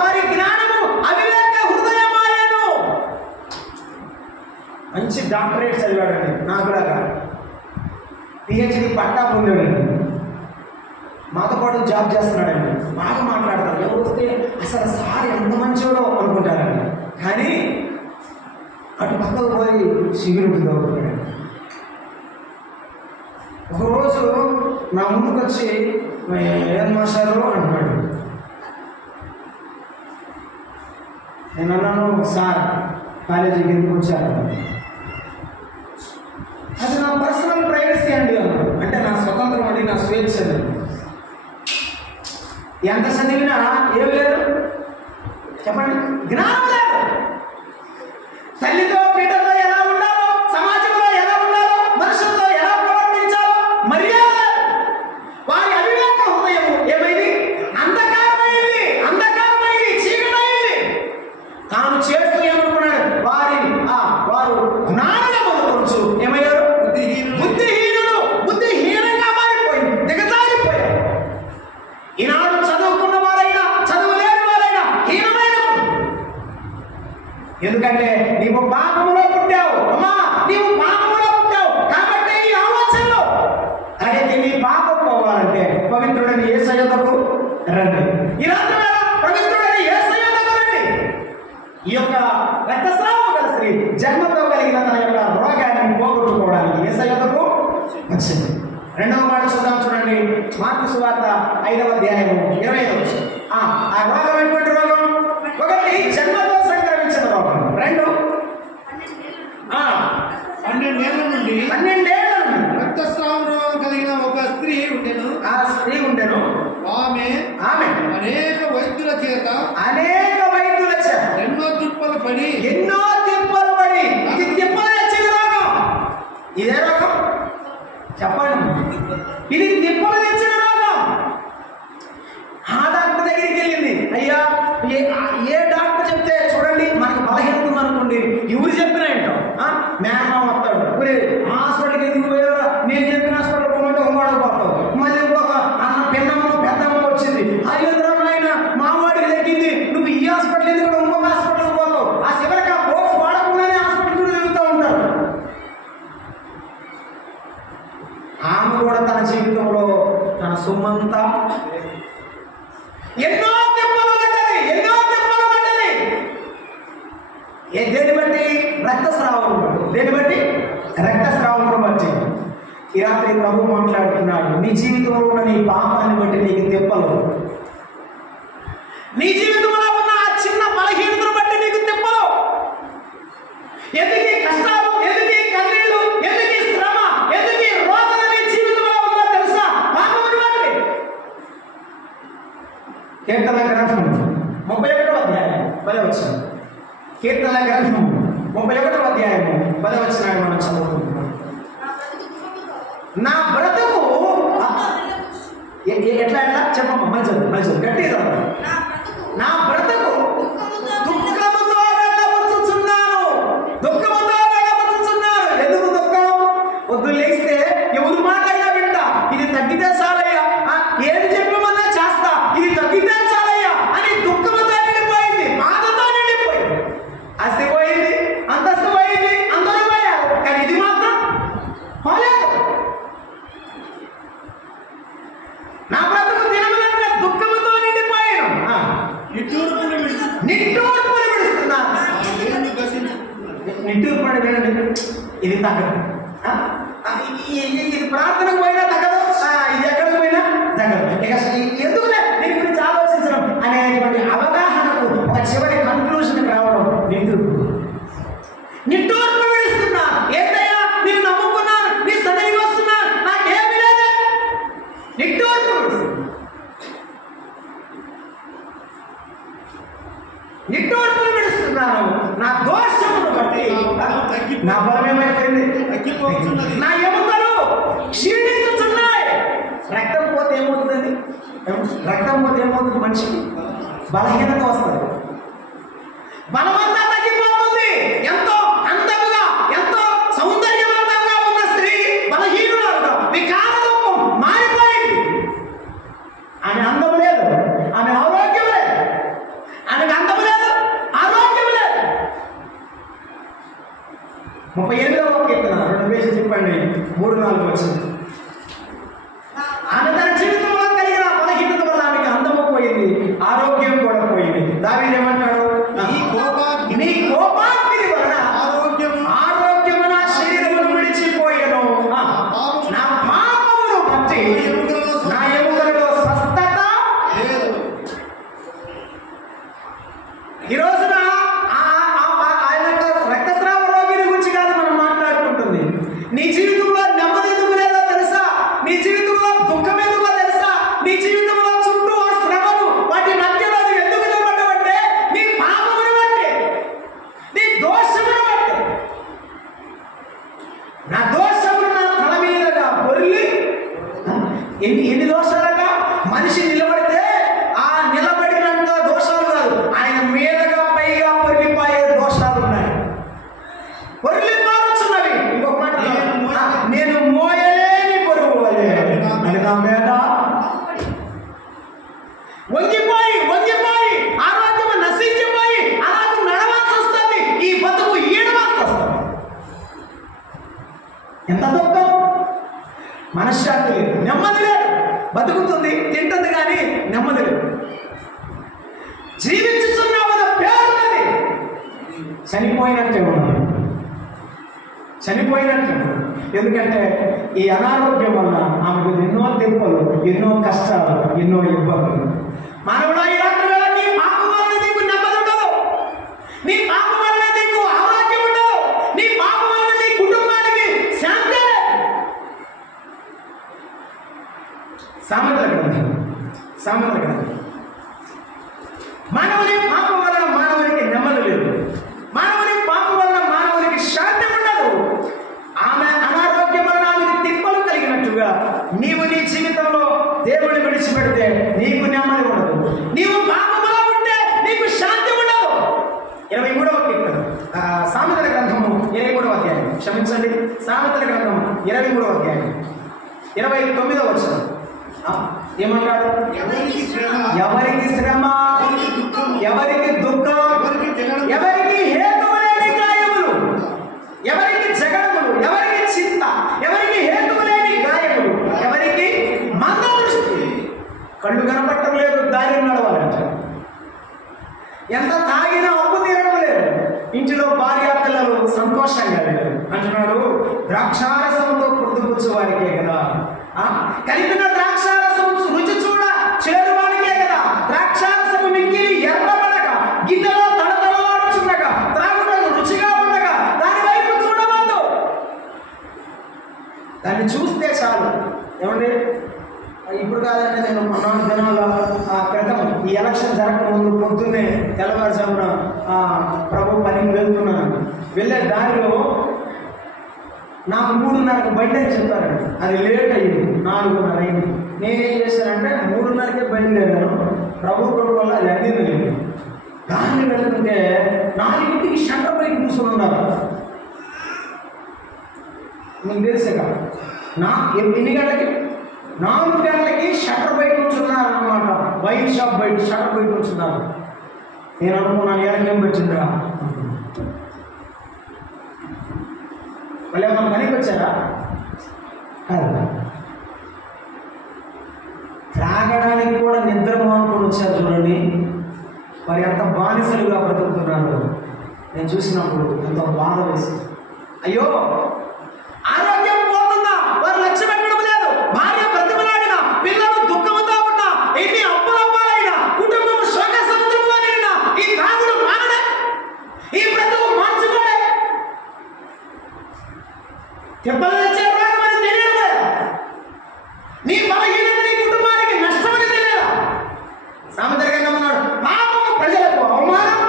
వారి జ్ఞానము అవివేక హృదయమాయెను. మంచి డాక్టరేట్ చదివాడండి, నాకులాగా పిహెచ్డి పట్టా పొందాడండి, మాతో పాటు జాబ్ చేస్తున్నాడండి, బాగా మాట్లాడతారు. ఎవరు వస్తే అసలు సార్ ఎంత మంచివాడో అనుకుంటారండి. కానీ అటు పక్కకు పోయి సిగరెట్ తాగుతున్నాడు. ఒకరోజు నా ముందుకు వచ్చి ఏం మాస్టారు అంటున్నాడు. నేను అన్నాను, సార్ కాలేజీకి ఎందుకు వచ్చాను? అది నా పర్సనల్ ప్రైవసీ అండి అన్నాడు. అంటే నా స్వతంత్రం అండి, నా స్వేచ్ఛ అండి. ఎంత చదివినా ఏం లేదు, చెప్పండి, జ్ఞానం లేదు. తల్లితో బిడ్డతో ఎలా ఉండాలో, సమాజంలో ఎలా ఉండాలో, మనుషులతో ఎలా ప్రవర్తించాలో మర్యాద. వారి అవివేక హృదయం ఏమైంది? అంధకారమైంది, అంధకారమైంది, చీకటైంది. తాను చేస్తూ ఏమనుకున్నాడు? వారు జ్ఞానుల మొదలుకొచ్చు ఏమయ్యారు? బుద్ధిహీనుడు. బుద్ధిహీనంగా మారిపోయింది, దిగజారిపోయారు. ఈనాడు చదువుకున్న వారైనా చదువు లేని వారైనా హీనమైన. ఎందుకంటే నీవు పాపములో పుట్టావు అమ్మా, నీవు పాపములో పుట్టావు కాబట్టి ఈ ఆలోచనలో. అలాగే నీ పాపం పోవాలంటే పవిత్రుడని యేసయ్య యొద్దకు రండి. ఈ రాత్రి వేళ పవిత్రుడని యేసయ్య యొద్దకు రండి. ఈ యొక్క రక్తస్రావం గల స్త్రీ జన్మతో కలిగిన తన యొక్క రోగాన్ని పోగొట్టుకోవడానికి యేసయ్య యొద్దకు వచ్చింది. రెండవ మాట చూద్దాం, చూడండి. మార్కు సువార్త 5వ అధ్యాయము 25వ వచనం. ఆ రోగం ఎటువంటి రోగం? ఒకటి జన్మతో సంక్రమించిన రోగం. 2 12 ఏళ్ల నుండి రక్తస్రావం రోగం కలిగిన ఒక స్త్రీ ఉండెను. ఆ స్త్రీ ఉండెను. ఆమె అనేక వైద్యుల చేత ఎన్నో తిప్పలు పడి ఇది తిప్పలు తెచ్చిన రోగం. ఇదే రోగం చెప్పండి, ఇది తిప్పలు తెచ్చిన రోగం. ఆ డాక్టర్ దగ్గరికి వెళ్ళింది. అయ్యా ఏ డాక్టర్ చెప్తే చూడండి మనకు బలహీనత అనుకోండి, ఎవరు చెప్పినా ఏంటో మేనమా వస్తాడు, హాస్పిటల్కి ఎందుకు పోయారా, నేను చెప్పిన హాస్పిటల్ పోమంటే ఉమ్మడికి పోతావు. మళ్ళీ ఇంకొక అన్న పెన్నమ్మ పెద్దమ్మ వచ్చింది, అయ్యేంద్ర ఆయన మావాడికి తగ్గింది, నువ్వు ఈ హాస్పిటల్ ఎందుకు ఇంకొక హాస్పిటల్కి పోతావు. ఆ చివరికి ఆ కోర్స్ వాడకుండానే హాస్పిటల్ కూడా తిరుగుతూ ఉంటారు. ఆమె కూడా తన జీవితంలో తన సొమ్మంతా ఎన్నో తిప్పలు పడ్డది. దేన్ని బట్టి? రక్తస్రావం. దేన్ని బట్టి? రక్తస్రావం బట్టి. ఈ రాత్రి ప్రభు మాట్లాడుతున్నాడు, నీ జీవితంలో ఉన్న నీ పాపాన్ని బట్టి నీకు తిప్పలు, నీ జీవితంలో ఉన్న ఆ చిన్న బలహీనతను బట్టి నీకు తిప్పలు. ఎందుకు కష్టాలు, ఎందుకు కన్నీళ్ళు, ఎందుకు శ్రమ, ఎందుకు రోదన నీ జీవితంలో ఉందో తెలుసా? పాపమును బట్టి. కీర్తన గ్రంథం 31వ అధ్యాయం 10వ వచనం. కీర్తన గ్రంథం 31వ అధ్యాయం 10వ వచనాన్ని మనం చదువుకుంటున్నాం. నా బ్రతుకు ఎట్లా చెప్పమ్మా, మంచి గట్టిగా. నా బ్రతుకు దుఃఖముతో వెళ్ళబుచ్చుచున్నాను. ఎందుకు దుఃఖం? వద్దు లేస్తే ఎవరు మాటైనా వింటా, ఇది తగ్గితే చాలయ్యా, ఏం చెప్పమన్నా చేస్తా, ఇది తగ్గితే చాలయ్యా అని దుఃఖముతో నిండిపోయింది, బాధతో నిండిపోయింది. ఆస్తి పోయింది, అంతస్తు పోయింది, అందరూ పోయారు, కానీ ఇది మాత్రం పోలేదు. నా బ్రతుకు దినములంతా దుఃఖముతో నిండిపోయాను. నిట్టూర్పులు విడుస్తున్నా. నిట్టూర్పుడు వినండి, ఇది తగ్గదు. ఇది ప్రార్థనకు పోయినా తగ్గదు, ఇది ఎక్కడికి పోయినా తగ్గదు. ఎందుకులే దీని గురించి ఆలోచించడం అనేటువంటి అవగాహనకు ఒక చివరి కన్క్లూషన్ రావడం నిట్టూర్పు విడుస్తున్నా. ఏదైనా నేను నమ్ముకున్నాను, నీ సదైవ వస్తున్నాను, నాకేమీ లేదు. నిట్టూర్పు నా బలం ఏమైపోయింది? నా ఎముకలు క్షీణించుతున్నాయి. రక్తం పోతే ఏమవుతుంది? రక్తం పోతే ఏమవుతుంది? మనిషికి బలహీనత వస్తుంది, బలమంతా తగ్గిపోతుంది. ఎంతో అందముగా ఎంతో సౌందర్యవంతంగా ఉన్న స్త్రీ బలహీనురాలుగా వికారరూపం మారిపోయింది. ఆమె అందం లేదు, ఆమె ఆరోగ్యం లేదు, ఆమెకు అందం లేదు, ఆరోగ్యం లేదు. 38వ కీర్తన 2 పేజీలు చెప్పండి, 3-4 వచ్చింది. ఆమె తన జీవితంలో కలిగిన బలహీనత వల్ల ఆమెకి అందము పోయింది, ఆరోగ్యం కూడా పోయింది. దావీదు ఏమంటాడు? నీ కోపాగ్ని వలన ఆరోగ్యము నా శరీరమును విడిచిపోయెను, నా పాపమును బట్టి నా ఎముకలలో స్వస్థత. ఈ రోజున రక్తస్రావ రోగిని గురించి కాదు మనం మాట్లాడుకుంటుంది. నీ జీవితంలో నెమ్మది ఎందుకు లేదో తెలుసా? నీ జీవితంలో దుఃఖం ఎందుకో తెలుసా? నీ జీవితంలో చుట్టూ శ్రమలు, వాటి మధ్యలో నువ్వు ఎందుకు నిలబడ్డావంటే నీ పాపముని బట్టి, నీ దోషమును బట్టి. నా దోషములు నా తల మీదగా పొర్లి, ఎన్ని దోషాలట? మనిషి నిలబడితే ఆ నిలబడినంత దోషాలు కాదు, ఆయన మీదగా పైగా పొర్లిపోయే దోషాలు ఉన్నాయి, పొర్లి మారుచున్నవి. ఇంకొక మాట, నేను మోయలేని బరువు వలె అని నా మీద వంగిపోయి వంగిపోయి ఆరోగ్యం నశించిపోయి అలాగే నడవాల్సి వస్తుంది. ఈ బతుకు ఈడవాల్సి వస్తుంది. ఎంత దుఃఖం! మనశ్శాంతి లేదు, నెమ్మది లేదు. బతుకుతుంది, తింటుంది, కానీ నెమ్మది లేదు. జీవించుతున్నామన్న పేరున్నది, చనిపోయినట్టే ఉన్నది, చనిపోయినట్టు. ఎందుకంటే ఈ అనారోగ్యం వల్ల ఆమెకు ఎన్నో తిప్పలు, ఎన్నో కష్టాలు, ఎన్నో ఇబ్బందులు. మానవుడా, ఈ రాత్రి వేళ నీ పాపం వలన నీకు నెమ్మది ఉండదు, నీ పాపం వలన నీకు ఆరోగ్యం ఉండదు, నీ పాపం వలన నీ కుటుంబానికి శాంతి లేదు. సామెతల గ్రంథం మానవుని పాపం వలన మానవునికి నెమ్మది లేదు, మానవుని పాపం వలన మానవునికి శాంతి ఉండదు. ఆమె అనారోగ్యం వలన ఆమెకి తిప్పలు కలిగినట్టుగా నీవు నీ జీవితంలో దేవుని విడిచిపెడితే నీకు నెమ్మది ఉండదు, నీవు పాపంలో ఉంటే నీకు శాంతి ఉండదు. 23వ కీర్తన, సామెతల గ్రంథము 23వ అధ్యాయం, క్షమించండి, సామెతల గ్రంథము 23వ అధ్యాయం 29వ వచనం ఏమన్నాడు? ఎవరికి శ్రమ, ఎవరికి దుఃఖం, ఎవరికి హేతువు లేని గాయములు, ఎవరికి జగడములు, ఎవరికి చింత, ఎవరికి హేతువు లేని గాయములు, ఎవరికి మంద దృష్టి, కళ్ళు కనపడటం లేదు, దారి నడవాలంట. ఎంత తాగినా అప్పు తీరడం లేదు, ఇంటిలో భార్య పిల్లలు సంతోషంగా లేరు అంటున్నాడు. ద్రాక్షారసంతో పొద్దుపుచ్చు వారికే కదా, కలిపిన ద్రాక్షారసం రుచి చూడ చేరువానికే కదా. ద్రాక్షారసము మిక్కిలి ఎర్రబడక గిన్నెలో తడతడలాడుచుండగా త్రాగుటకు రుచిగా ఉండగా దాని వైపు చూడవద్దు. దాన్ని చూస్తే చాలు. ఏమండి, ఇప్పుడు కాదంటే నేను 4 దినాల క్రితం ఈ ఎలక్షన్ జరగకముందు పొద్దున్నే తెల్లవారుజామున ప్రభు పనికి వెళ్తున్నాను. వెళ్ళే దారిలో నాకు 3:30కి బండి అని చెప్పారండి. అది లేట్ అయ్యింది, 4:30 అయింది. నేనేం చేశానంటే 3:30కే బయలుదేరాను. ప్రభు కొడుకు వల్ల అది అందింది లేదు. దాన్ని వెళ్తుంటే 4కి షట్టర్ పైకి కూర్చొని ఉన్నారు. మీకు తెలిసే కదా, ఎన్ని గంటలకి? 4 గంటలకి షట్టర్ బయట కూర్చున్నారు అన్నమాట. వైన్ షాప్ బయట షట్టర్ బయట కూర్చున్నారు. నేను అనుకున్నాను, ఏం వచ్చిందిరా, వాళ్ళు ఏమన్నా పనికి వచ్చారా? త్రాగడానికి కూడా నిద్ర మానుకొని వచ్చారు. చూడండి వారు ఎంత బానిసలుగా బ్రతుకుతున్నారు. నేను చూసినప్పుడు ఎంతో బాధ వేసి, అయ్యో ఆరోగ్యం పోతుందా, వారు లక్ష్యం పెట్టడం లేదు, భార్య ప్రతిమలాడినా, పిల్లలు దుఃఖంతో ఉన్నా, ఎన్ని అప్పులప్పాలైనా, కుటుంబం శోక సముద్రంలో నిండినా ఈ తాగుడు మానడే, ఈ బ్రతుకు మార్చుకోడే. తిప్పలు తెచ్చే రోగమని తెలియదు, నీ బలహీనత నీ కుటుంబానికి నష్టమని తెలియదా? సామెతల గ్రంథం అన్నాడు, పాపము ప్రజలకు అవమానం.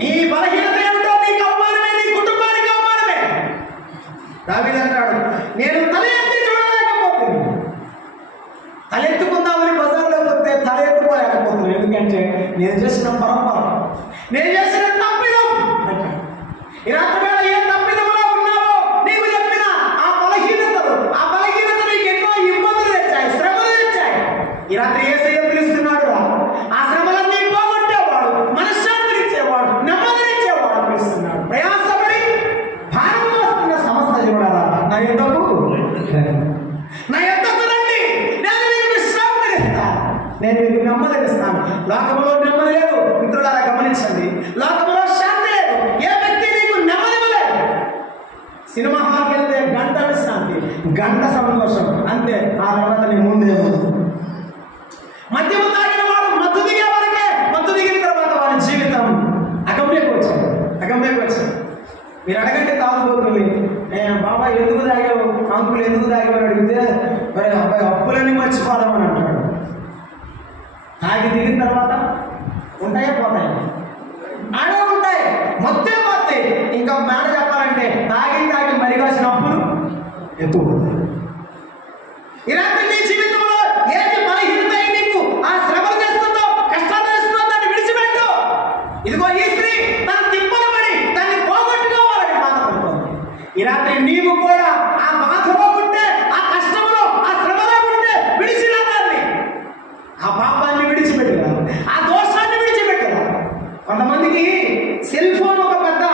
నీ బలహీనత ఏమిటో నీకు అంటాడు, నేను తల ఎత్తి చూడలేకపోతున్నాను. తలెత్తుకుందామని బజార్లో పోతే తల ఎత్తుకోలేకపోతున్నాను. ఎందుకంటే నేను చేసిన పరంపర, నేను చేసిన తప్పిదం అంటాడు. ఈ రాత్రి వేళ ఏ తప్పిదంలో ఉన్నావో నీకు చెప్పిన ఆ బలహీనతలు నీకు ఎన్నో ఇబ్బందులు తెచ్చాయి, శ్రమలు తెచ్చాయి. ఈ రాత్రి యేసయ్య పిలుస్తున్నాడు. ఆ శ్రమలన్నీ పోగొట్టేవాడు, మనశ్శాంతినిచ్చేవాడు, నెమ్మదినిచ్చేవాడు పిలుస్తున్నాడు. ప్రయాసపడి భారం వస్తున్న సమస్య చూడాలా, నా ఎద్దకు రండి, నేను మీకు విశ్రాంతినిస్తాను, నేను మీకు నెమ్మదినిస్తాను. లోకములో నెమ్మది లేదు మిత్రులారా, గమనించండి. లోకములో శాంతి లేదు. ఏ వ్యక్తి నీకు నెమ్మదివ్వలేదు. సినిమా హాల్కి వెళ్తే గంట విశ్రాంతి, గంట సంతోషం, అంతే. ఆ తర్వాత నీ ముందే మద్యము తాగిన వాడు మత్తు దిగే వరకే, మత్తు దిగిన తర్వాత వాడి జీవితం అగమ్యకు వచ్చాడు. మీరు అడగండి తాగుబోతుంది, బాబా ఎందుకు తాగావు, అంకులు ఎందుకు తాగావు అడిగితే మరి అబ్బాయి అప్పులన్నీ మర్చిపోదామని అంటాడు. తాగి దిగిన తర్వాత ఉంటాయా పోతాయి? అడే ఉంటాయి, మొత్తం పోతాయి. ఇంకా మాట చెప్పాలంటే తాగి మరి కాసిన అప్పులు ఎక్కువ పోతాయి. ఇలాంటి నీ జీవితంలో ఏది బలహీనత నీకు ఆ శ్రమలు చేస్తుందో, కష్టాలు చేస్తుందో దాన్ని విడిచిపెట్టు. ఇదిగో ఈ స్త్రీ తన తిప్పలు పడి దాన్ని పోగొట్టుకోవాలని బాధపడుతుంది. ఈ రాత్రి నీవు కూడా ఆ బాధలో ఉంటే, ఆ కష్టంలో ఆ శ్రమలో ఉంటే విడిచిరా దాన్ని, ఆ పాపాన్ని విడిచిపెట్టురా, ఆ దోషాన్ని విడిచిపెట్టురా. కొంతమందికి సెల్ ఫోన్ ఒక పెద్ద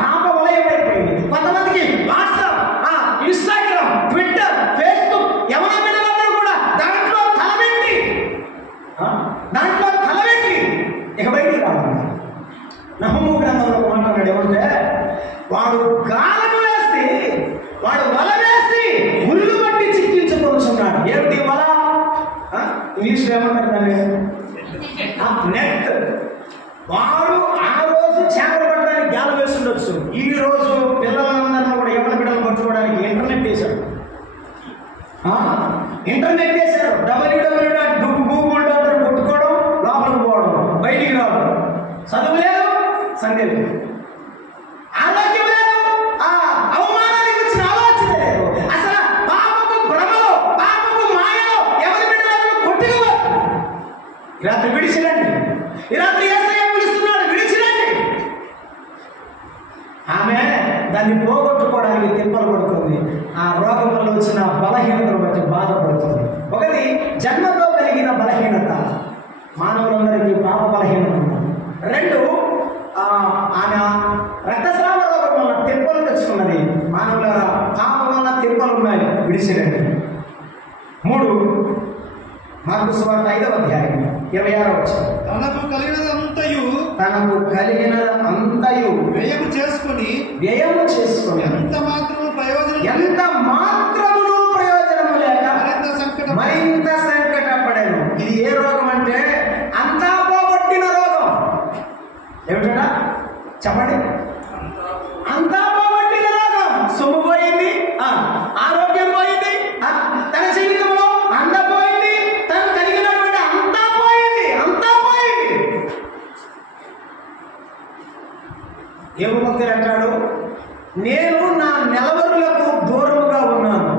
పాప వలయం అయిపోయింది. కొంతమందికి వాట్సాప్, ఇన్స్టాగ్రామ్, ట్విట్టర్, ఫేస్బుక్, ఎవరి పిల్లలందరూ కూడా దాంట్లో తలబెట్టి ఇక బయటికి రావాలి. నహూము గ్రంథంలో ఒక మాట అన్నాడు, ఏమంటే వాడు గాలము వేసి, వాడు వల వేసి ముళ్ళు బట్టి చిక్కించుకొనుచున్నాడు. ఏమిటి వల? ఇంగ్లీష్లో ఏమంటారు దాన్ని? నెట్. వాడు ఆ రోజు చేపలు పట్టడానికి గాలం వేసి ఉండొచ్చు. ఈ రోజు పిల్లలందరినీ కూడా ఎవరి బిడ్డలు పట్టుకోవడానికి ఇంటర్నెట్ వేశాడు. www.google.com కొట్టుకోవడం, లోపలికి పోవడం, బయటికి రావడం. చదువు లేదు, సంధ్య లేదు, ఆరోగ్యం లేదు, అవమానానికి వచ్చిన ఆలోచన లేదు. అసలు పాపపు భ్రమలో, పాపపు మాయలో ఎవరి బిడ్డలను కొట్టుకోవాలి. ఈ రాత్రి విడిచిరండి. ఈ రాత్రి యేసయ్య పిలుస్తున్నాడు, విడిచిరండి. ఆమె దాన్ని పోగొట్టుకోవడానికి తిప్పలు పడుతుంది. ఆ రోగంలో వచ్చిన బలహీనతను బట్టి బాధపడుతుంది. ఒకటి జన్మతో కలిగిన బలహీనత, మానవులందరికీ పాప బలహీనత ఉంటుంది. రెండు, ఆమె రక్తస్రావ రోగం వల్ల తిప్పలు తెచ్చుకున్నది. మానవుల పాపం వల్ల తిప్పలు ఉన్నాయి, విడిచిరండి. మూడు, మార్కు సువార్త 5వ అధ్యాయం 26వ వచనం. తనకు కలిగినదంతయు వ్యయము చేసుకొని ఎంత మాత్రము ప్రయోజనము లేక మరింత సంకటపడెను. ఇది ఏ రోగం అంటే అంతా పోగొట్టిన రోగం. ఏమిటా చెప్పండి? అంతా పోగొట్టిన రోగం. సొమ్ము పోయింది, ఆరోగ్యం పోయింది, తన జీవితంలో అందం పోయింది, తను కలిగినటువంటి అంతా పోయింది. ఏమి భక్తులు అంటాడు, నేను నా నెలవరులకు దూరముగా ఉన్నాను,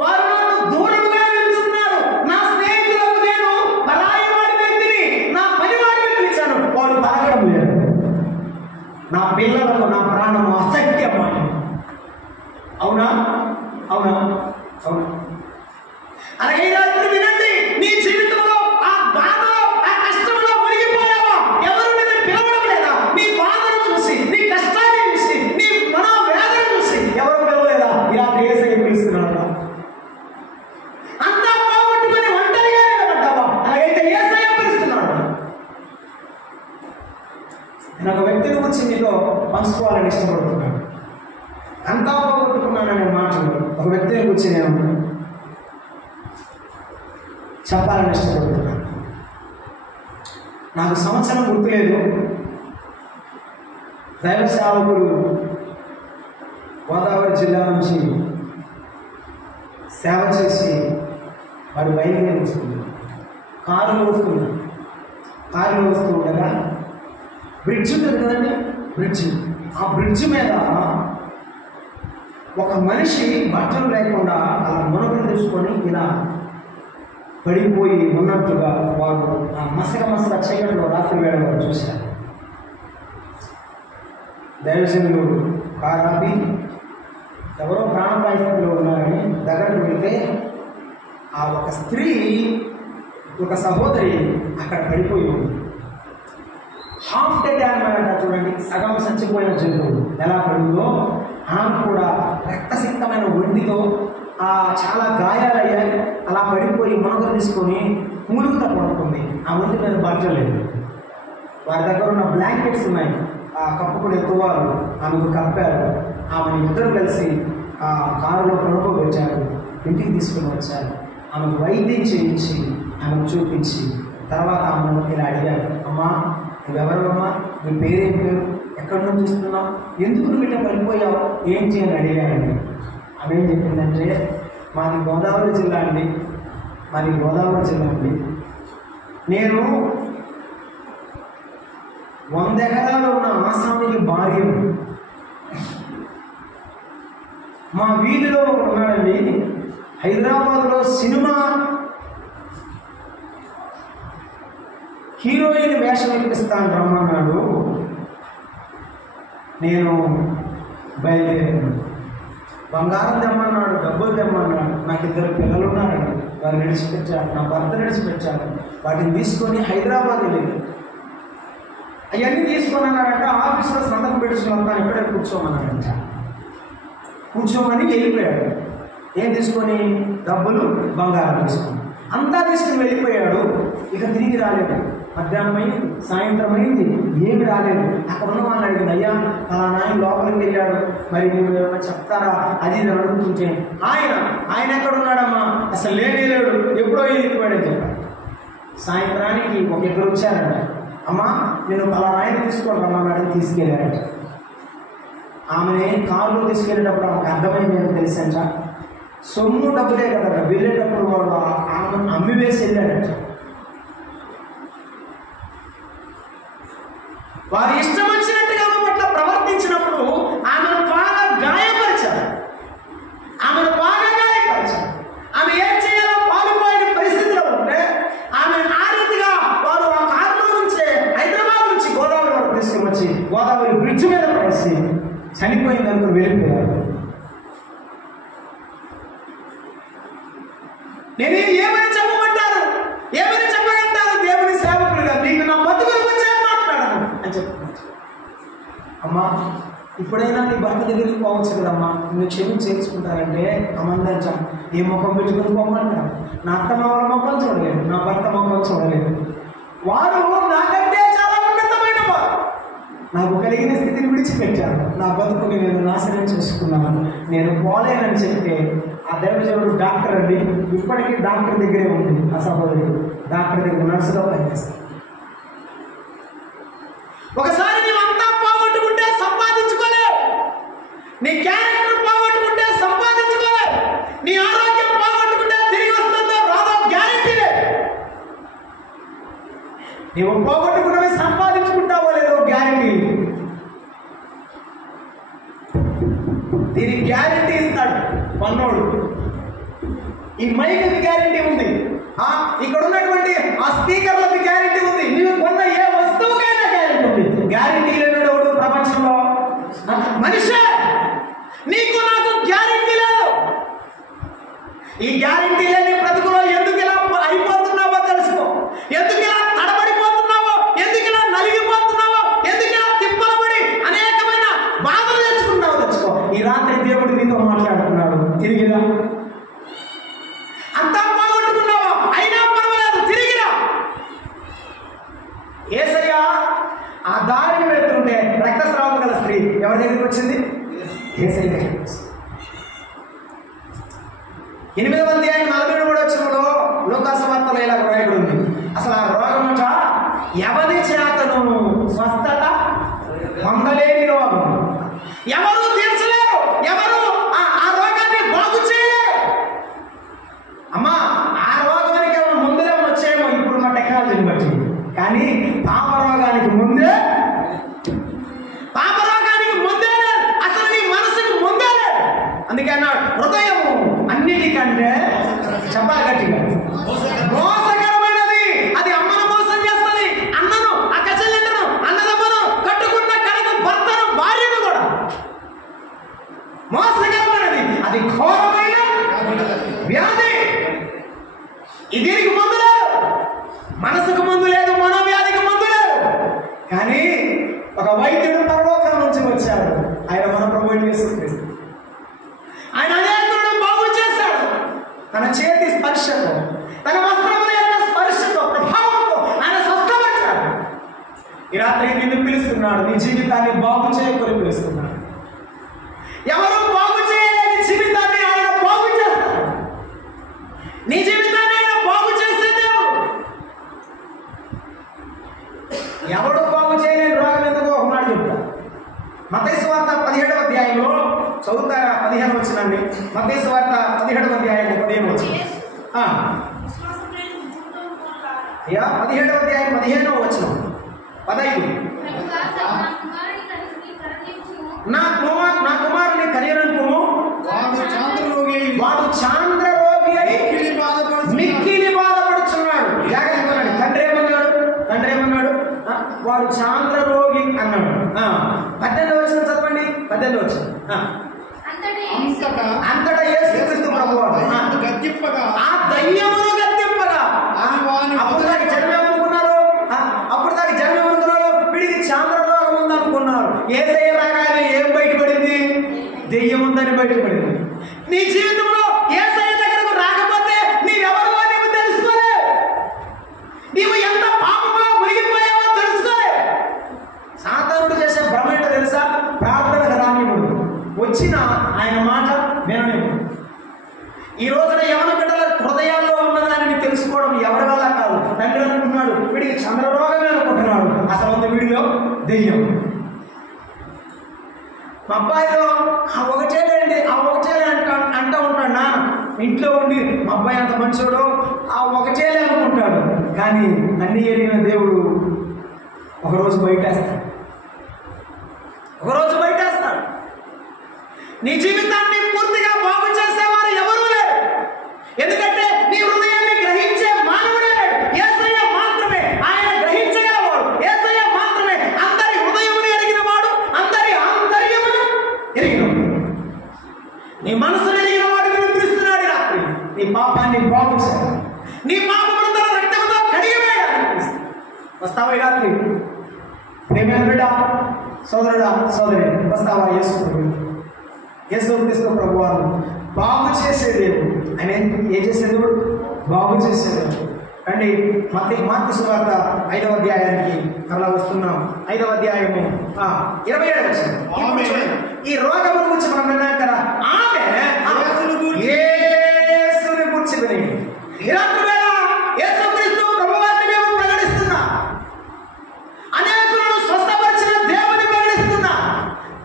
వారు నాకు దూరముగా నిలుచున్నారు. నా స్నేహితులకు నేను పరాయి వాడి వ్యక్తిని, నా పరివారిని పిలిచాను, వాడు పలకడం లేదు. నా పిల్లలకు నా ప్రాణము అసఖ్యమైన. అవునా? అలాగే రాత్రి వినండి, నీ జీవితంలో ఆ బాధలో, ఆ కష్టంలో మునిగిపోయావా? ఎవరు నిన్ను పిలవడం లేదా? నీ బాధను చూసి, నీ కష్టాన్ని చూసి, నీ మనోవేదన చూసి ఎవరు పిలవలేదా? ఇలా యేసయ్య పిలుస్తున్నాడు. అంతా పోగొట్టుకొని ఒంటరిగా నిలబడ్డావా? అలాగైతే యేసయ్య పిలుస్తున్నాడు. నేను ఒక వ్యక్తిని గురించి మీతో పంచుకోవాలని ఇష్టపడుతున్నాను. అంతా పోగొట్టుకున్నాననే మాటలు ఒక వ్యక్తిని గురించి నేను చెప్పాలని ఇష్టపడుతున్నాను. నాకు సంవత్సరం గుర్తులేదు. దైవ సేవకుడు గోదావరి జిల్లా నుంచి సేవ చేసి వాడు బయలుదేరి వస్తున్నాడు. కారులో వస్తూ ఉండగా బ్రిడ్జ్ ఉంటుంది కదండి, బ్రిడ్జ్. ఆ బ్రిడ్జ్ మీద ఒక మనిషి బట్టలు లేకుండా అలా మునగలు తీసుకొని ఇలా పడిపోయి ఉన్నట్టుగా వారు ఆ మసక చీకటిలో రాత్రి వేళ వారు చూశారు. దైవజనులు కారాపి ఎవరో ప్రాణాపాయ స్థితిలో ఉన్నారని దగ్గరకు వెళ్తే ఆ ఒక స్త్రీ, ఒక సహోదరి అక్కడ పడిపోయి ఉంది. హాఫ్ డెడ్ యానిమల్ చూడండి, సగం చచ్చిపోయిన జంతువు ఎలా పడిందో ఆమె కూడా రక్తసిక్తమైన ఒంటితో చాలా గాయాలయ్యాయి. అలా పడిపోయి మునగలు తీసుకొని మూలుగుతా పడుతుంది. ఆ ఒంటి మీద బట్టలు లేదు. వారి దగ్గర ఉన్న బ్లాంకెట్స్ ఉన్నాయి, ఆ కప్పుకునే తువ్వాలు ఆమెకు కప్పారు. ఆమెను ఇద్దరు కలిసి ఆ కారులో పడుకోబెట్టారు, ఇంటికి తీసుకుని వచ్చారు. ఆమెకు వైద్యం చేయించి ఆమెకు చూపించి తర్వాత ఆమెను ఇలా అడిగారు, అమ్మా నువ్వెవరమ్మా, నీ పేరేం పేరు, ఎక్కడి నుంచి చూస్తున్నావు, ఎందుకు నువ్వు ఇట్లా పడిపోయావు, ఏం చేయని అడిగారండి. ఆమె ఏం చెప్పిందంటే మాది గోదావరి జిల్లా అండి, నేను 100 ఎకరాలు ఉన్న ఆసామికి భార్య, మా వీధిలో ఉన్నాడండి, హైదరాబాద్లో సినిమా హీరోయిన్ వేషం ఎక్కిస్తాను రమ్మన్నాడు, నేను బయలుదేరాను. బంగారం తెమ్మన్నాడు, డబ్బులు తెమ్మన్నాడు. నాకు 2 పిల్లలు ఉన్నారండి, వారు నడిచిపెట్టారు, నా భర్త నడిచిపెట్టారు. వాటిని తీసుకొని హైదరాబాద్ వెళ్ళాను. అవన్నీ తీసుకున్నానంట. ఆఫీస్లో సంతకం పెట్టుకున్నాను, ఇక్కడే కూర్చోమన్నాడంట. కూర్చోమని వెళ్ళిపోయాడు. ఏం తీసుకొని, డబ్బులు బంగారం తీసుకొని అంతా తీసుకుని వెళ్ళిపోయాడు. ఇక తిరిగి రాలేదు. మధ్యాహ్నం అయింది, సాయంత్రం అయింది, ఏమి రాలేదు. అక్కడ ఉన్న వాళ్ళని అడిగింది, అయ్యా అలా నాయన లోపలికి వెళ్ళాడు, మరి మీరు ఏమైనా చెప్తారా అది ఇది అడుగుతుంటే ఆయన ఎక్కడ ఉన్నాడమ్మా, అసలు లేడు, ఎప్పుడో వెళ్ళిపోయాడని చెప్పాడు. సాయంత్రానికి ఒక 2 వచ్చారంట. అమ్మా నేను అలా నాయన తీసుకోండి రమ్మన్నాడని తీసుకెళ్ళారంట. ఆమెని కారులో తీసుకెళ్ళేటప్పుడు ఆమెకు అర్థమైంది ఏంటో తెలుసంట, సొమ్ము డబ్బులే కదా, వెళ్ళేటప్పుడు వాడు ఆమెను అమ్మివేసి వెళ్ళాడట. వారు ఇష్టం వచ్చినట్టుగా ఆమె పట్ల ప్రవర్తించినప్పుడు ఆమెను బాగా గాయపరిచారు. ఆమె ఏం చేయాలో పాల్పోయిన పరిస్థితిలో ఉంటే ఆమె ఆ రీతిగా వారు ఆ కారులో నుంచే హైదరాబాద్ నుంచి గోదావరి వరకు తీసుకుని వచ్చి గోదావరి బ్రిడ్జ్ మీద పడేసి చనిపోయింది అనుకుని వెళ్ళిపోయారు. నేను ఏమని చెప్పమంటారు, ఏమని చెప్పగలుగుతారు, దేవుని సేవకులుగా నీకు నా బతుకుల గురించి మాట్లాడను అని చెప్తున్నారు. అమ్మా ఇప్పుడైనా నీ భర్త దగ్గరికి పోవచ్చు కదమ్మా, నువ్వు క్షమించేసుకుంటారంటే అమ్మందాం ఏ ముఖం పెట్టుకుని పోమంటారు. నా అత్తమ్మ వాళ్ళ ముఖం చూడలేదు, నా భర్త ముఖం చూడలేదు. వారు నాకంటే చాలా ఉన్నతమైన వారు. నాకు కలిగిన స్థితిని విడిచిపెట్టారు, నా బతుకుని నేను నాశనం చేసుకున్నాను, నేను పోలేనని చెప్తే ఆ దైవజనుడు డాక్టర్ అండి, ఇప్పటికీ డాక్టర్ దగ్గరే ఉంది. ఆ సహోదరుడు డాక్టర్ దగ్గర నర్సుగా పనిచేస్తాడు. ఒకసారి నీవంతా పోగొట్టుకుంటే సంపాదించుకోలేవు, నీ క్యారెక్టర్ పోగొట్టుకుంటే సంపాదించుకోలేవు, నీ ఆరోగ్యం పోగొట్టుకుంటే తిరిగి వస్తుందో రాదో గ్యారెంటీ లేదు. నీవు పోగొట్టుకున్నవి సంపాదించుకుంటావో లేదో గ్యారెంటీ. దీనికి గ్యారెంటీ ఇస్తాడు పన్నోడు. ఈ మైక్కి గ్యారెంటీ ఉంది, ఇక్కడ ఉన్నటువంటి ఆ స్పీకర్లకు గ్యారెంటీ ఉంది, నీవు కొన్న ఏ వస్తువుకైనా గ్యారెంటీ ఉంది. గ్యారెంటీ లేనివాడు ప్రపంచంలో మనిషే. నీకు నాకు గ్యారెంటీ లేదు. ఈ గ్యారెంటీ లేని బ్రతుకులో ఎందుకు ఇలా అయిపోతున్నావో తెలుసుకో, ఎందుకు ఇలా తడబడిపోతున్నావో, ఎందుకు ఇలా నలిగిపోతున్నావో, ఎందుకు ఇలా తిప్పలబడి అనేకమైన బాధలు తెచ్చుకుంటావో తెచ్చుకో. ఈ రాత్రి దేవుడు నీతో మాట్లాడుతున్నాడు, తిరిగిరా. అంతా పోగొట్టుకున్నావా, అయినా పర్వాలేదు, తిరిగిరా. యేసయ్య ఆ దారిని వెళ్తుంటే రక్తస్రావం గల స్త్రీ ఎవరి దగ్గరికి వచ్చింది? యేసయ్య దగ్గరికి వచ్చింది. 8వ అధ్యాయం 43వ వచనంలో లూకాసు వార్తలో ఇలా రాయబడి ఉంది. అసలు ఆ రోగముట ఎవరి చేతను స్వస్థత పొందలేని రోగం, ఎవరు తీర్చలేరు, ఎవరు ఆ రోగాన్ని బాగు చేయలేరు. అమ్మా ఆ రోగానికి ముందులే వచ్చేమో ఇప్పుడు మా టెక్నాలజీని బట్టి, కానీ పాపరోగానికి ముందే అసలు నీ మనసుకు ముందే. చెప్పాలి గట్టిగా. మోసకరమైనది. అది అమ్మను మోసం చేస్తుంది, అన్నను, అక్క చెల్లెండను, అన్నదమ్మను, కట్టుకున్న కడకు భర్తను, భార్యను కూడా మోసకరమైనది. అది ఘోరమైన వ్యాధి. దీనికి మందు లేదు, మనసుకు మందు లేదు, మనోవ్యాధికి మందు లేదు. కానీ ఒక వైద్యుడు పరలోకం నుంచి వచ్చాడు. ఆయన మన ప్రభువు యేసుక్రీస్తు. ఆయన అనేకులను బాగు చేశాడు. తన చేతి స్పర్శతో, తన వస్త్రముల యొక్క స్పర్శతో, ప్రభావంతో ఆయన స్వస్థపరిచాడు. ఈ రాత్రి నిన్ను పిలుస్తున్నాడు, నీ జీవితాన్ని బాగు చేయకొని పిలుస్తున్నాడు. ఎవరు బాగు చేయలేని జీవితాన్ని ఆయన బాగు చేస్తాడు. నీ జీవితాన్ని ఆయన బాగు చేసే దేవుడు. ఎవడు బాగు చేయలేని రోగం ఎందుకు ఒక మాట చెప్తా. మత్తయి సువార్త 17వ అధ్యాయంలో చదువుతా, 15 వచనాన్ని. మత్తయి సువార్త 17వ అధ్యాయం 15 వచనం. 17వ అధ్యాయం 15వ వచనం. 15 నా కుమారుని కనియనంపుము, వాడు చాంద్రరోగి అయి మిక్కిలి బాధపడుచున్నాడు. జాగ్రత్త. తండ్రి ఏమన్నాడు? వాడు చాంద్రరోగి అన్నాడు. 18వ వచనం చదవండి. 18వ వచనం. అంతటా యేసుక్రీస్తు ప్రభువు ఆ దయ్యమును గద్దింపగా, అప్పుడు దానికి జనం ఏమనుకున్నారు? వీడికి చాంద్రరోగం ఉందనుకున్నారు. యేసయ్య రాగానే ఏం బయటపడింది? దెయ్యం ఉందని బయటపడింది. నీ జీవితంలో యేసయ్య దగ్గరకు రాకపోతే నీవెవరో నీవు తెలుసుకోలే. నీవు ఎంత పాపమో మునిగిపోయావో తెలుసుకోలే. సాతానుడు చేసే భ్రమ ఏంటో తెలుసా? ప్రార్థనకు రానివ్వడు, వచ్చిన ఆయన మాట వినలేము. ఈ రోజున యవన బిడ్డల హృదయాల్లో ఉన్నదాన్ని తెలుసుకోవడం ఎవరి వల్ల కాదు. తండ్రి అనుకుంటున్నాడు వీడికి చంద్రరోగమే అనుకుంటున్నాడు, అసలు ఉంది వీడిలో దెయ్యం. మా అబ్బాయిలో ఆ ఒకటేలే అంటూ ఉంటాడు నాన్న. ఇంట్లో ఉండి మా అబ్బాయి అంత మంచోడు, ఆ ఒకటేలే అనుకుంటాడు. కానీ అన్ని ఎరిగిన దేవుడు ఒకరోజు బయటేస్తాడు. నీ జీవితాన్ని పూర్తిగా బాగు చేసేవారు ఎవరూ లేరు. ఎందుకంటే నీ హృదయాన్ని గ్రహించే మానవుడే లేడు. యేసయ్య మాత్రమే ఆయన గ్రహించగలవాడు. యేసయ్య మాత్రమే అందరి హృదయమును ఎరిగిన వాడు, అందరి ఆంతర్యమును ఎరిగినవాడు. నీ మనసును ఎరిగిన వాడు పిలుస్తున్నాడు రాత్రి. నీ పాపాన్ని బాగు చేయాలి, నీ పాపమును తన రక్తముతో కడిగివేయాలి. వస్తావా ఈ రాత్రి? ప్రేమైన బిడ్డ, సోదరుడా, సోదరి, వస్తావా? యేసుక్రీస్తు ప్రభువారు బాగు చేసేదేవుడు. ఆయన ఏం చేసేదేవుడు? బాగు చేసేదేవుడు. రండి మత్తయి సువార్త 5వ అధ్యాయానికి అలా వస్తున్నాం. 5వ అధ్యాయము 27వ వచనం. ఈ రోగము గురించి మనం విన్నాం కదా. ఆమె యేసుని గురించి విని ఈ రాత్రి వేళ యేసుక్రీస్తు ప్రభువారిని మేము ప్రకటిస్తున్నా. అనేకులను స్వస్థపరిచిన దేవుని ప్రకటిస్తున్నా.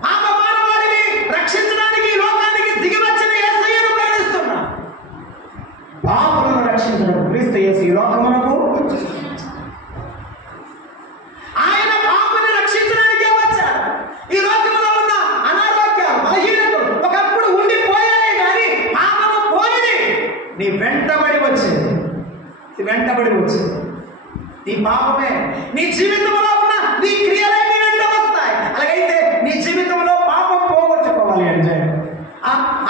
పాప మానవాళిని రక్షించడానికి ఈ లోకానికి దిగి వచ్చిన యేసయ్యను ప్రకటిస్తున్నా. పాపములను రక్షించడం క్రీస్తు యేసు ఈ లోకమునకు ఆయన పాపని రక్షించడానికే వచ్చాడు. ఈ లోకంలో ఉన్న అనారోగ్యాలు, బలహీనతలు ఒకప్పుడు ఉండిపోయాయి, కానీ పాపము పోనిది నీ వెంటబడి వచ్చేది. నీ పాపమే నీ జీవితంలో ఉన్న నీ క్రియలన్నీ వెంట వస్తాయి. అలాగైతే నీ జీవితంలో పాపం పోగొట్టుకోవాలి అంటే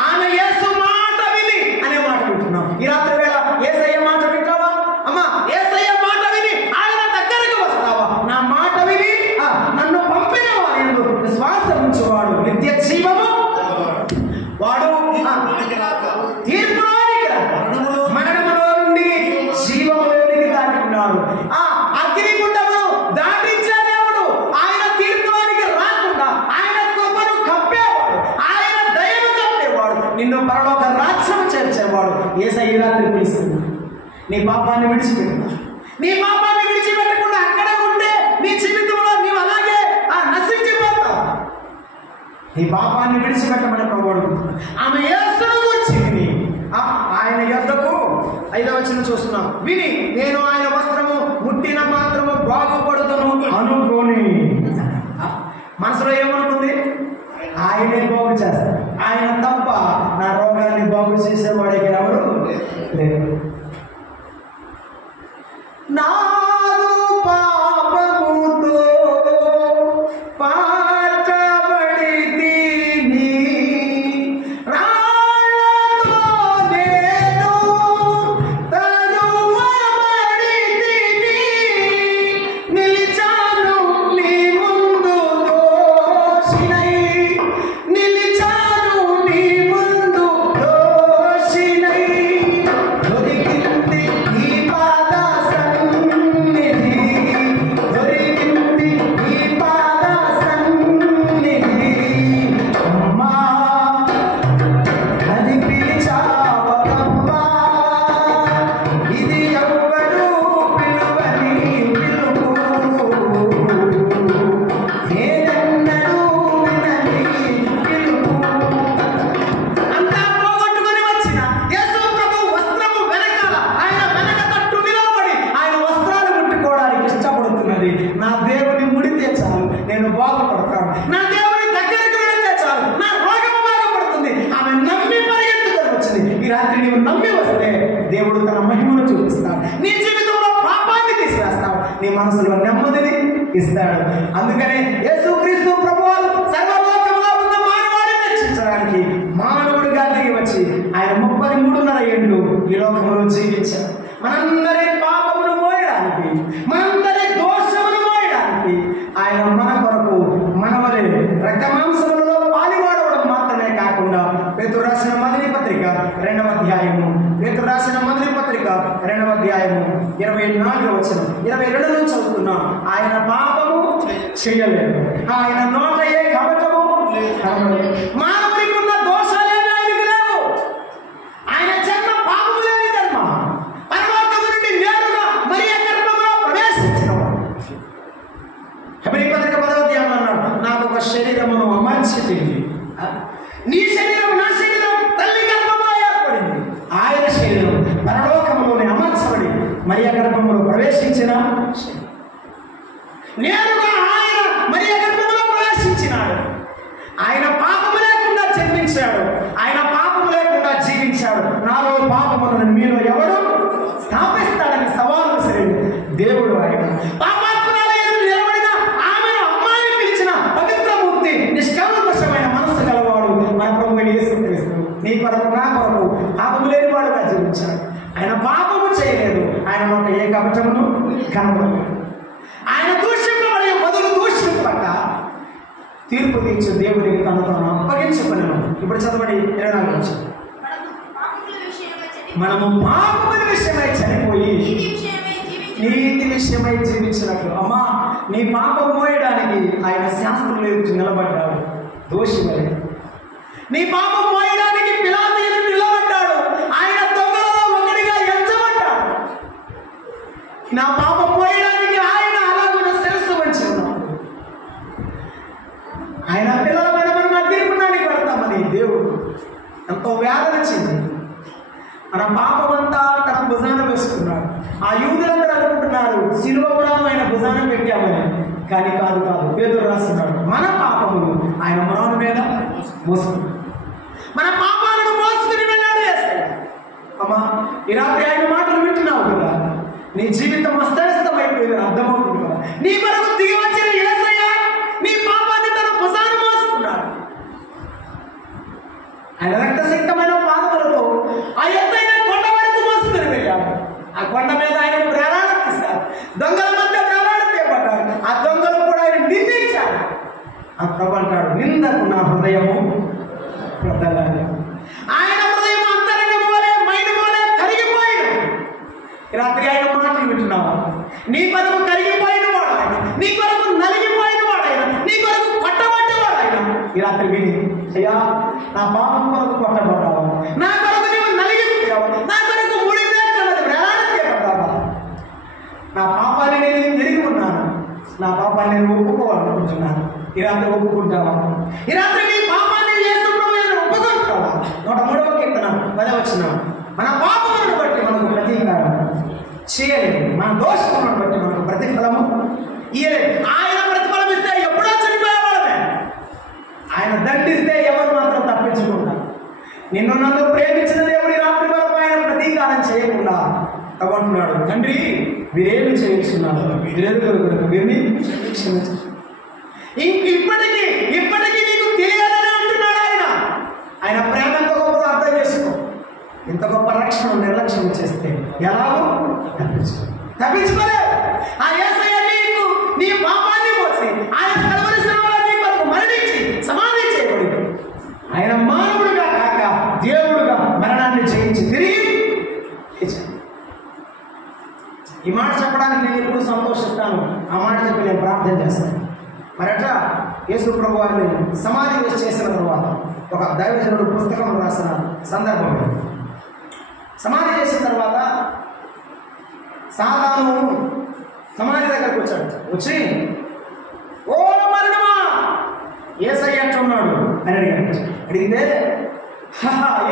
ఆమె యేసు మాట విని అనే మాట వింటున్నాం. ఈ రాత్రి వేళ యేసయ్య మాట వింటావా? అమ్మా, యేసయ్య మాట విని ఆయన దగ్గరకు వస్తావా? నా మాట విని నన్ను పంపిన వాడు విశ్వాసం ఉంచేవాడు నిత్య జీవము, వాడు తీర్పులోనికి మరణములో నుండి జీవములోనికి దాటుకున్నాడు. ఆ అగ్నిగుండమును దాటించే దేవుడు ఆయన తీర్పులోనికి రాకుండా ఆయన కృపను కప్పేవాడు, ఆయన దయను కప్పేవాడు, నిన్ను పరలోక రాజ్యం చేర్చేవాడు. యేసయ్య రాత్రి పిలుస్తుంది. నీ పాపాన్ని విడిచిపెట్టకుండా అక్కడే ఉంటే నీ జీవితంలో నీవు అలాగే నశించిపోతావు. నీ పాపాన్ని విడిచిపెట్టమని ప్రభువు. ఆమె యేసును గురించి విని ఆయన యొద్దకు 5వ వచనం చూస్తున్నాం. విని నేను ఆయన వస్త్రము ముట్టిన మాత్రము బాగుపడుతును అనుకోని మనసులో ఏమనుకుంది? ఆయనే బాగు చేస్తాడు. ఆయన తప్ప నా రోగాన్ని కానీ బాగు చేసేవాడే ఎవరు లేరు. నాదు పాపముతో పాతబడితిని, రాళ్ళతో నేను తరుమబడితిని, నిలిచాను నీ ముందు దోషినై, నిలిచాను నీ ముందు దోషినై, దొరికింది ఈ పాద సన్నిధి, దొరికింది ఈ పాద సన్నిధి. అమ్మా అది పిలిచావమ్మా, ఇది ఎవ్వరు పిలువని పిలుపు, ఏదన్నడూ వినని పిలుపు. అంతా పోగొట్టుకొని వచ్చిన యేసు ప్రభు వస్త్రము వెనకాల, ఆయన వెనక తట్టు నిలబడి ఆయన వస్త్రాలు ముట్టుకోవడానికి ఇష్టపడుతున్నది. నా దేవుని ముడితే చాలు నేను బాగుపడతాను, నా దేవుని దగ్గరికి వెళితే చాలు నా రోగము బాగుపడుతుంది. ఆమె నమ్మి పరిగెత్తుకొని వచ్చింది. ఈ రాత్రి నీవు నమ్మి వస్తే దేవుడు తన మహిమను చూపిస్తాడు, నీ జీవితంలో పాపాన్ని తీసివేస్తాడు, నీ మనసులో నెమ్మదిని ఇస్తాడు. అందుకనే యేసుక్రీస్తు ప్రభువారు సర్వలోకములో ఉన్న మానవాళిని రక్షించడానికి మానవుడిగా దిగి వచ్చి ఆయన 33.5 ఏళ్ళు ఈ లోకంలో జీవించారు. మనందరి పాపమును మోయడానికి, మనందరి దోషమును మోయడానికి ఆయన మన కొరకు మనవలే రక్తమాంసములలో పాలివాడవడం మాత్రమే కాకుండా పేతురు రాసిన మొదటి పత్రిక 2వ అధ్యాయము, పేతురు రాసిన మొదటి పత్రిక 2వ అధ్యాయము 24వ వచనం 22 నుంచి చదువుతున్నాం. ఆయన పాపము చేయలేదు, ఆయన నోట ఏ కపటము కనబడలేదు. మానవునికి ఉన్న దోషాలేవి ఆయనకు లేవు. ఆయన జన్మ పాపము లేని జన్మ, పరలోకము నుండి నేరుగా మరియ గర్భములో ప్రవేశించినవాడు. హెబ్రీ పత్రిక 10వ అధ్యాయంలో అన్నాడు, నాకు ఒక శరీరమును అమర్చితివి, నీ శరీరం నా శరీరం తల్లి గర్భంలో ఏర్పడింది. ఆయన శరీరం పరలోకములోనే అమర్చబడి మరియ గర్భములో ప్రవేశించిన నేరుగా ఆయన మరియ గర్భంలో ప్రవేశించినాడు. ఆయన పాపము లేకుండా జన్మించాడు, ఆయన పాపము లేకుండా జీవించాడు. నాలో పాపములను మీలో ఎవరు స్థాపిస్తాడని సవాలు విసిరేది దేవుడు. ఆయన పాపాత్మరాలు ఎదురు నిలబడిన ఆమెను అమ్మాయిని పిలిచిన పవిత్రమూర్తి, నిష్కల్మషమైన మనస్సు గలవాడు మన ప్రభువైన యేసుక్రీస్తు. నీ కొరకు నా కొరకు పాపము లేని వాడుగా జీవించాడు. ఆయన పాపము చేయలేదు, ఆయన నోట ఏ కపటమును కనబడలేదు. ఆయన దూషింపబడే మొదలు దూషింపక తీర్పు తీర్చు దేవుడికి తను తాను అప్పగించుకున్నాను. ఇప్పుడు చదవండి 24 నుంచి. మనము పాపముల విషయమై చనిపోయి నీతి విషయమై జీవించినట్లు. అమ్మా, నీ పాపం మోయడానికి ఆయన శాస్త్రులు ఎదురు నిలబడ్డాడు దోషి వలె. నీ పాపం మోయడానికి పిలాతు ఎదురు నిలబడ్డాడు, ఆయన దొంగలలో ఒకడిగా ఎంచబడ్డాడు. నా పాపం మోయడానికి ఆయన అలాగున శిరస్సు వంచి ఉన్నాడు. ఆయన పిల్లల మీద మనం అగ్నిగుండానికి పెడతామని దేవుడు ఎంతో వేదన చెంది మన పాపమంతా తన భుజాన వేసుకున్నాడు. ఆ యూదులందరూ అనుకుంటున్నారు శిలువపురాను ఆయన భుజాన పెట్టామని, కానీ కాదు కాదు. పేతురు రాస్తున్నాడు, మన పాపములు ఆయన మ్రాను మీద మోసుకున్నాడు, మన పాపాలను మోసుకుని వెళ్ళాడు యేసయ్య. అమ్మా, ఈ రాత్రి ఆయన మాటలు వింటున్నావు కదా, నీ జీవితం అస్తవ్యస్తమైపోయిందని అర్థమవుతుంది కదా. నీ కొరకు దిగి వచ్చిన యేసయ్య నీ పాపాన్ని తన భుజాన మోసుకున్నాడు. ఆయన రక్తసిక్తమైన పాదములతో ఆ ఎత్తైన కొండ వరకు మోసుకుని వెళ్ళాడు. ఆ కొండ మీద ఆయన ప్రాణాలు దొంగల మధ్య ప్రాణాలు తీయబడ్డాడు. ఆ దొంగలు కూడా ఆయన నిందించాడు. ఆ ప్రభు అంటాడు, నిందకు నా హృదయము ప్రదలాలి. ఆయన హృదయం అంతరంగం వలె మైండ్ వలె కరిగిపోయింది. రాత్రి ఆయన మాటలు వింటున్నావా? నీ కొరకు కరిగిపోయిన వాడు ఆయన, నీ కొరకు నలిగిపోయిన వాడు ఆయన, నీ కొరకు కొట్టబడ్డవాడు ఆయన. ఈ రాత్రి విని, అయ్యా నా పాపం కొరకు కొట్టబడ్డావా, నా కొరకు నీవు నలిగిపోయావా, నా కొరకు వేలాడబడ్డావా, నా పాపాన్ని నేను తిరిగి ఉన్నాను, నా పాపాన్ని నేను ఒప్పుకోవాలనుకుంటున్నాను. ఈ రాత్రి ఒప్పుకుంటావా? ఈ రాత్రి నీ పాపాన్ని యేసు ప్రభువును ఒప్పుకుంటావా? 103వ కీర్తన 10వ వచనం, మన పాపములను బట్టి మనకు ప్రతీకారం చేయలేదు, మన దోషములను బట్టి మనకు ప్రతిఫలము ఇయ్యలేదు. ఆయన ప్రతిఫలం ఇస్తే ఎప్పుడో చనిపోయేవాళ్ళమే, ఆయన దండిస్తే ఎవరు మాత్రం తప్పించుకుంటారు. నిన్ను నన్ను ప్రేమించిన దేవుడి రాత్రి వరకు ఆయన ప్రతీకారం చేయకుండా తగొంటున్నాడు. తండ్రి వీరేమి చేయించున్నారు, వీరిని ఇప్పటికీ నీకు తెలియాలని అంటున్నాడు ఆయన. ఆయన ప్రేమ ఎంత గొప్పదో అర్థం చేసుకో. ఇంత గొప్ప రక్షణ నిర్లక్ష్యం చేస్తే ఎలాగో తప్పించుకోలేవు. ఆ యేసయ్య నీకు నీ పాపాన్ని మోసి ఆయన కలువరి శిలువలో నీ కొరకు మరణించి సమాధి చేయబడి ఆయన మానవుడిగా కాక దేవుడుగా మరణాన్ని జయించి తిరిగి లేచాడు. ఈ మాట చెప్పడానికి నేను ఎప్పుడు సంతోషిస్తాను. ఆ మాట చెప్పి నేను ప్రార్థన చేస్తాను. మరట యేసు ప్రభు వారిని సమాధి చేసిన తర్వాత ఒక దైవజనుడు పుస్తకం రాసిన సందర్భం. సమాధి చేసిన తర్వాత సాతాను సమాధి దగ్గరకు వచ్చాడు. వచ్చి ఓ మరణమా యేసయ్య అంటున్నాడు అని అడిగితే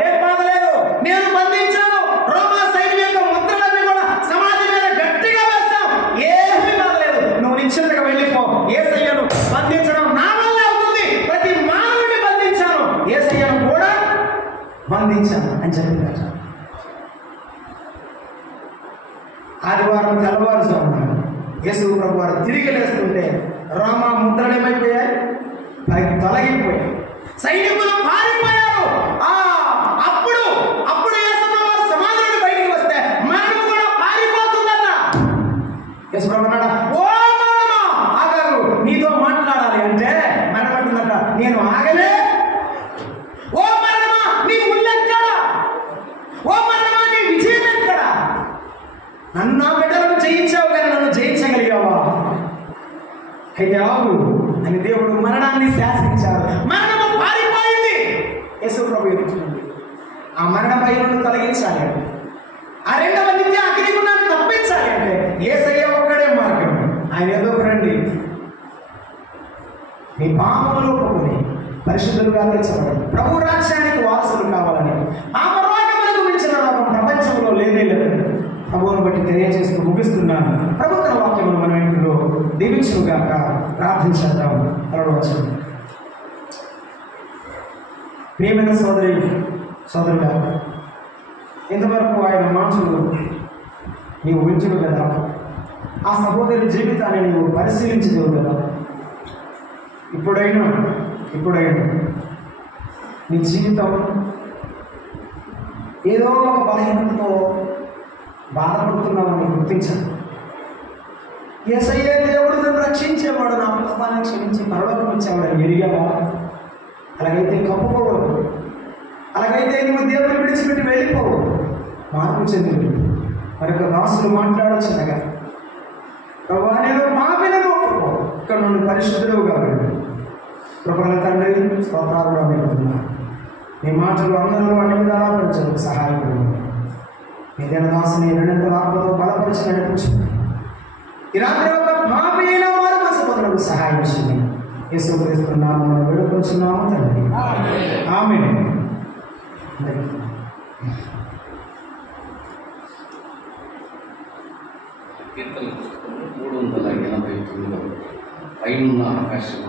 ఏం బాధ లేదు, నేను బంధించాను, రోమా సైన్యం యొక్క ముద్రలన్నీ కూడా సమాధి మీద గట్టిగా వేస్తాం, ఏమీ బాధ లేదు, నువ్వు నిశ్చింతగా వెళ్ళిపో, యేసయ్యను బంధించడం నా వల్ల అవుతుంది, ప్రతి మానవుడిని బంధించాను, యేసయ్యను కూడా బంధించాను అని చెప్పిందట. ఆదివారం తెల్లవారుజామున యేసు ప్రభు వారు తిరిగి లేస్తుంటే రోమా ముద్రలు ఏమైపోయాయి, తొలగిపోయాయి, సైనికులు పారిపోయారు. అప్పుడు యేసయ్య వారు సమాధి నుండి బయటికి వస్తే మరణం కూడా పారిపోతుందట. యేసు ప్రభు అన్నాడు, ఓ మరణమా ఆగాగు, నీతో మాట్లాడాలి అంటే మరణమంటుందట, నేను ఆగలే. ఓ మరణమా నీ ముళ్ళెక్కడా, ఓ మరణమా నీ విజయం ఎక్కడా, నన్ను నా బిడ్డలను జయించావు కానీ నన్ను జయించగలిగావా, అయితే ఆగు అని దేవుడు మరణాన్ని శాసించారు. మరణము పారిపోయింది. యేసు ప్రభు ఎదుర్కొంది. ఆ మరణ భయమును తొలగించాలి అంటే, ఆ రెండవ నిత్య అగ్నిగుండాన్ని తప్పించాలి అంటే యేసయ్య ఒక్కడే మార్గం. ఆయన ఏదో రండి, మీ పాపములు ఒప్పుకొని పరిశుద్ధులుగా తెచ్చబడి ప్రభు రాజ్యానికి వారసులు కావాలని పాపరోగములకు మించిన రోగం ప్రపంచంలో లేనే లేదు. ప్రభువును బట్టి తెలియజేస్తూ ముగిస్తున్నాను. ప్రభు తన వాక్యమును మన ఇంట్లో దీవించుగాక. ప్రార్థించేద్దాం. వచ్చాం. ప్రియమైన సోదరుడా, ఇంతవరకు ఆయన మాటలు నీవు వింటుడు కదా, ఆ సహోదరి జీవితాన్ని నీవు పరిశీలించదు కదా. ఇప్పుడైనా నీ జీవితం ఏదో ఒక బలహీనతతో బాధపడుతున్నామని గుర్తించాను. యేసయ్య దేవుడు నన్ను రక్షించేవాడు, నా పాపాన్ని క్షమించి పరలోకం ఇచ్చేవాడని ఎరిగావా? అలాగైతే కప్పుకోవద్దు. అలాగైతే నువ్వు దేవుడు విడిచిపెట్టి వెళ్ళిపోవు. మార్పు చెంది మరొక దాసులు మాట్లాడొచ్చునగా, ప్రభా నేను పాపినను ఒప్పుకో, ఇక్కడ నుండి పరిశుద్ధులుగా వెళ్ళు. కృపణ తండ్రి స్తోత్రాలు పెడుతున్నా. నీ మాటలు అందరూ అన్ని విధాలా పరిచయం సహాయపడు. ఏదైనా దాసుని రెండంత ఆత్మతో బలపరిచి నడిపించు. ఈ రాత్రి ఒక పాపైన వారు మనసు సహాయం చేయండి. యేసు క్రీస్తు నామమున వేడుకొంచున్నాము తండ్రి. ఆమేన్. కీర్తన పుస్తకము 389 పైనున్న ఆకాశం